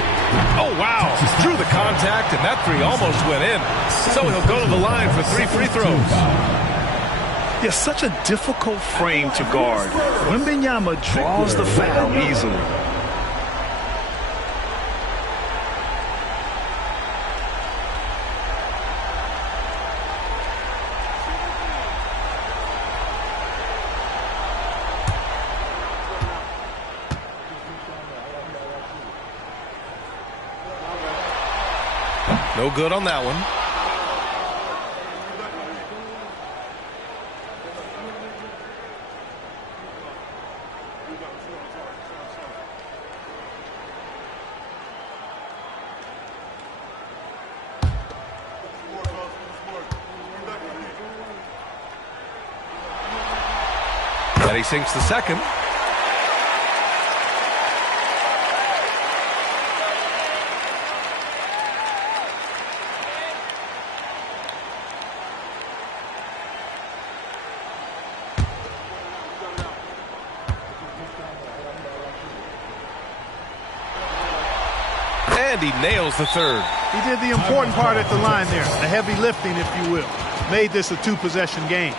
Oh, wow. Through the contact, and that 3 almost went in. So he'll go to the line for 3 free throws. Yeah, such a difficult frame to guard. Wembanyama draws the foul easily. No good on that one. And he sinks the second. And he nails the third. He did the important part at the line there, the heavy lifting, if you will. Made this a two-possession game.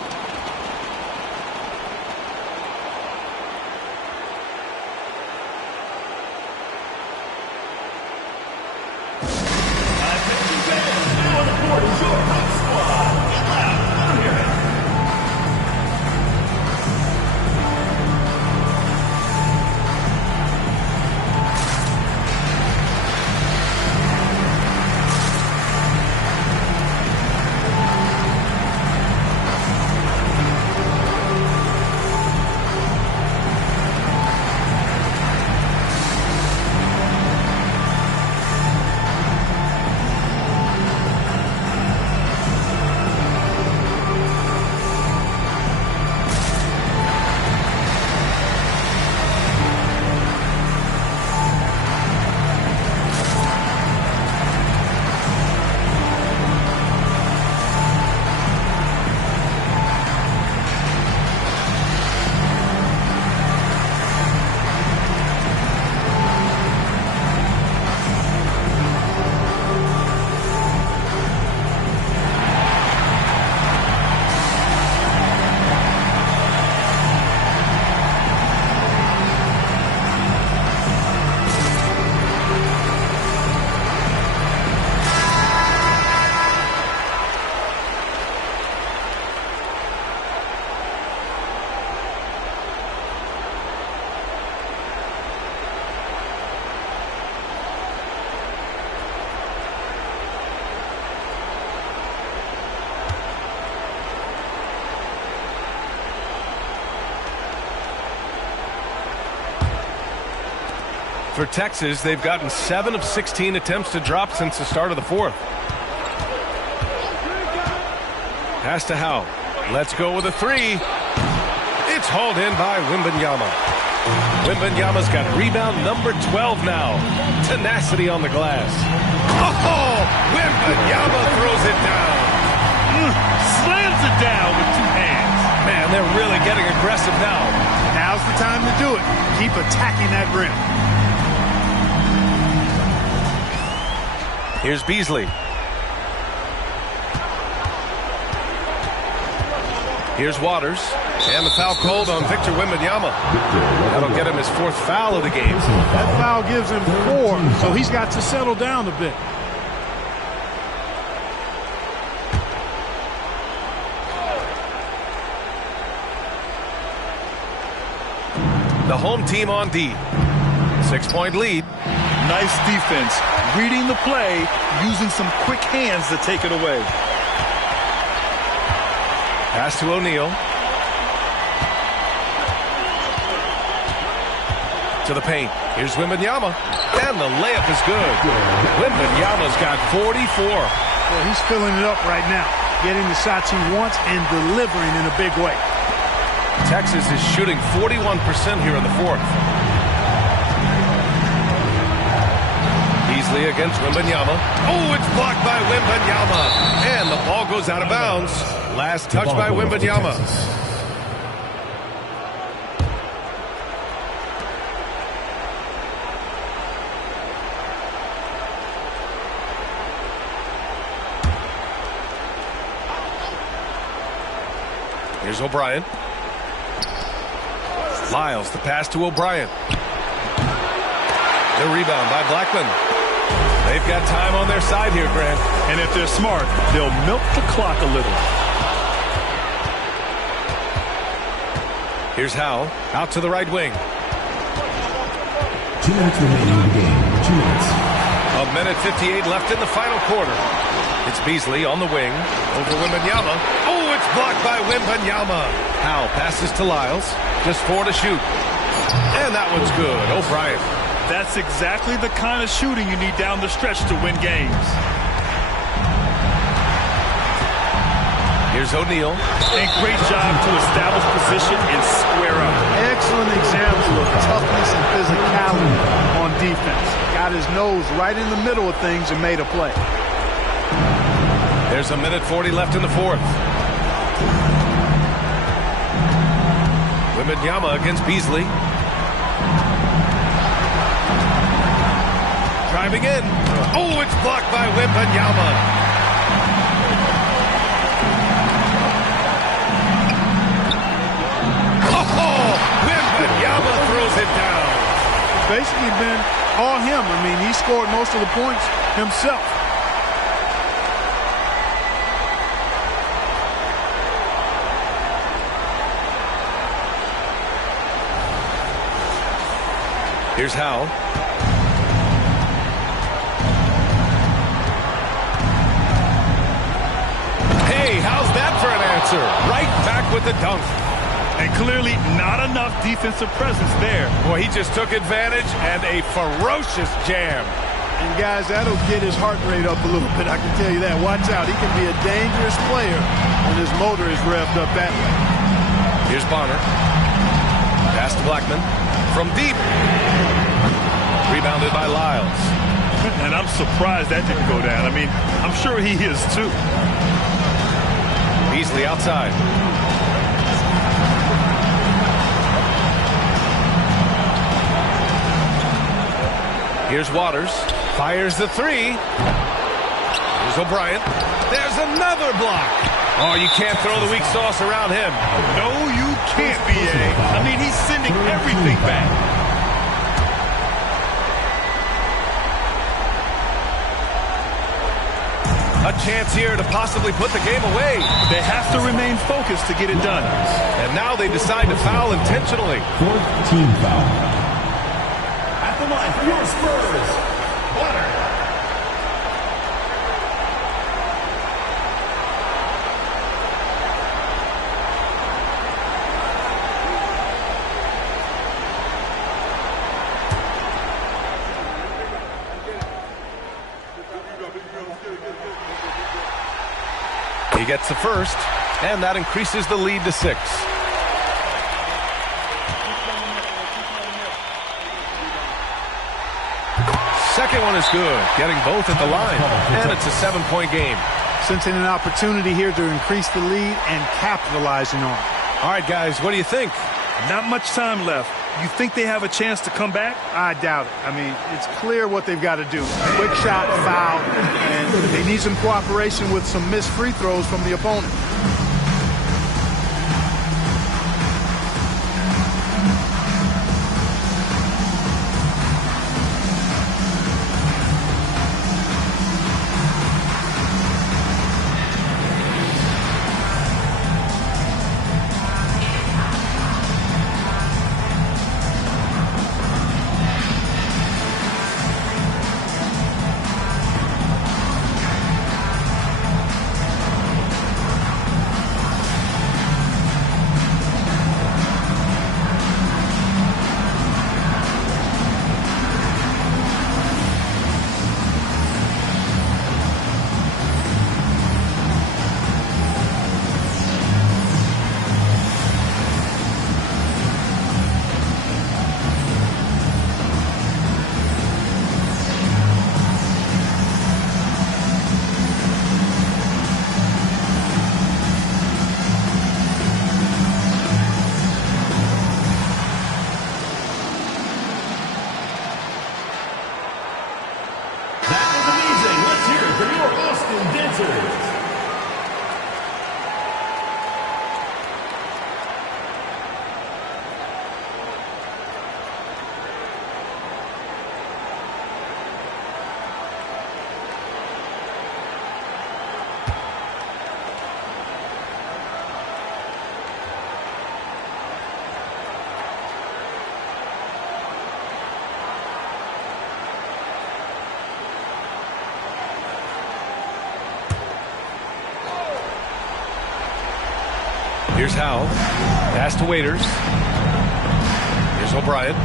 For Texas, they've gotten 7 of 16 attempts to drop since the start of the fourth. Pass to Howe. Let's go with a three. It's hauled in by Wembanyama. Wembanyama's got rebound number 12 now. Tenacity on the glass. Oh, Wembanyama throws it down. Slams it down with two hands. Man, they're really getting aggressive now. Now's the time to do it. Keep attacking that rim. Here's Beasley. Here's Waters. And the foul called on Victor Wembanyama. That'll get him his 4th foul of the game. That foul gives him 4, so he's got to settle down a bit. The home team on D. 6-point lead. Nice defense. Reading the play, using some quick hands to take it away. Pass to O'Neal. To the paint. Here's Wembanyama. And the layup is good. Wembanyama's got 44. Well, he's filling it up right now. Getting the shots he wants and delivering in a big way. Texas is shooting 41% here in the fourth. Beasley against Wembanyama. Oh, it's blocked by Wembanyama. And the ball goes out of bounds. Last touch by Wembanyama. Here's O'Brien. Lyles, the pass to O'Brien. The rebound by Blackman. They've got time on their side here, Grant. And if they're smart, they'll milk the clock a little. Here's Howe, out to the right wing. 2 minutes remaining in the game. 2 minutes. A minute 58 left in the final quarter. It's Beasley on the wing over Wembanyama. Oh, it's blocked by Wembanyama. Howe passes to Lyles. Just 4 to shoot. And that one's good. O'Brien. That's exactly the kind of shooting you need down the stretch to win games. Here's O'Neal. And great job to establish position and square up. Excellent example of toughness and physicality on defense. Got his nose right in the middle of things and made a play. There's a minute 40 left in the fourth. Wembanyama against Beasley. Driving in. Oh, it's blocked by Wembanyama. Wembanyama throws it down. Basically been all him. I mean, he scored most of the points himself. Here's Howe. Hey, how's that for an answer? Right back with the dunk. And clearly not enough defensive presence there. Boy, he just took advantage and a ferocious jam. And guys, that'll get his heart rate up a little bit, I can tell you that. Watch out, he can be a dangerous player when his motor is revved up that way. Here's Bonner. Pass to Blackman. From deep. Rebounded by Lyles. And I'm surprised that didn't go down. I mean, I'm sure he is too. Beasley outside. Here's Waters. Fires the three. Here's O'Brien. There's another block. Oh, you can't throw the weak sauce around him. No, you can't, B.A. I mean, he's sending everything back. A chance here to possibly put the game away. They have to remain focused to get it done. And now they decide to foul intentionally. 4th team foul. At the line for your Spurs, Bonner. He gets the first, and that increases the lead to 6. Second one is good, getting both at the line, and it's a 7-point game. Sensing an opportunity here to increase the lead and capitalizing on it. All right, guys, what do you think? Not much time left. You think they have a chance to come back? I doubt it. I mean, it's clear what they've got to do. Quick shot, foul, and they need some cooperation with some missed free throws from the opponent. Here's Howe. Pass to Waiters. Here's O'Brien.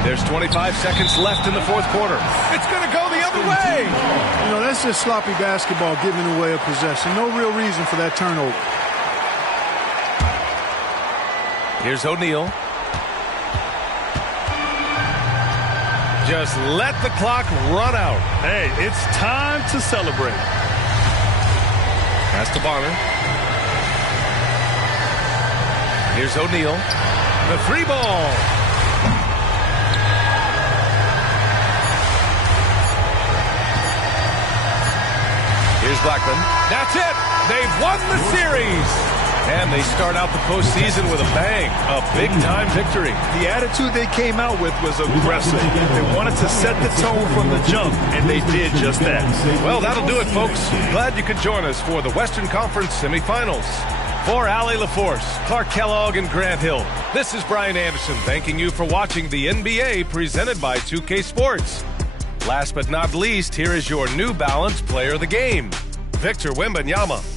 There's 25 seconds left in the fourth quarter. It's going to go the other way. You know, that's just sloppy basketball, giving away a possession. No real reason for that turnover. Here's O'Neal. Just let the clock run out. Hey, it's time to celebrate. Pass to Bonner. Here's O'Neal. The three ball. Here's Blackman. That's it. They've won the series. And they start out the postseason with a bang. A big-time victory. The attitude they came out with was aggressive. They wanted to set the tone from the jump, and they did just that. Well, that'll do it, folks. Glad you could join us for the Western Conference semifinals. For Allie LaForce, Clark Kellogg, and Grant Hill, this is Brian Anderson thanking you for watching the NBA presented by 2K Sports. Last but not least, here is your New Balance Player of the Game, Victor Wembanyama.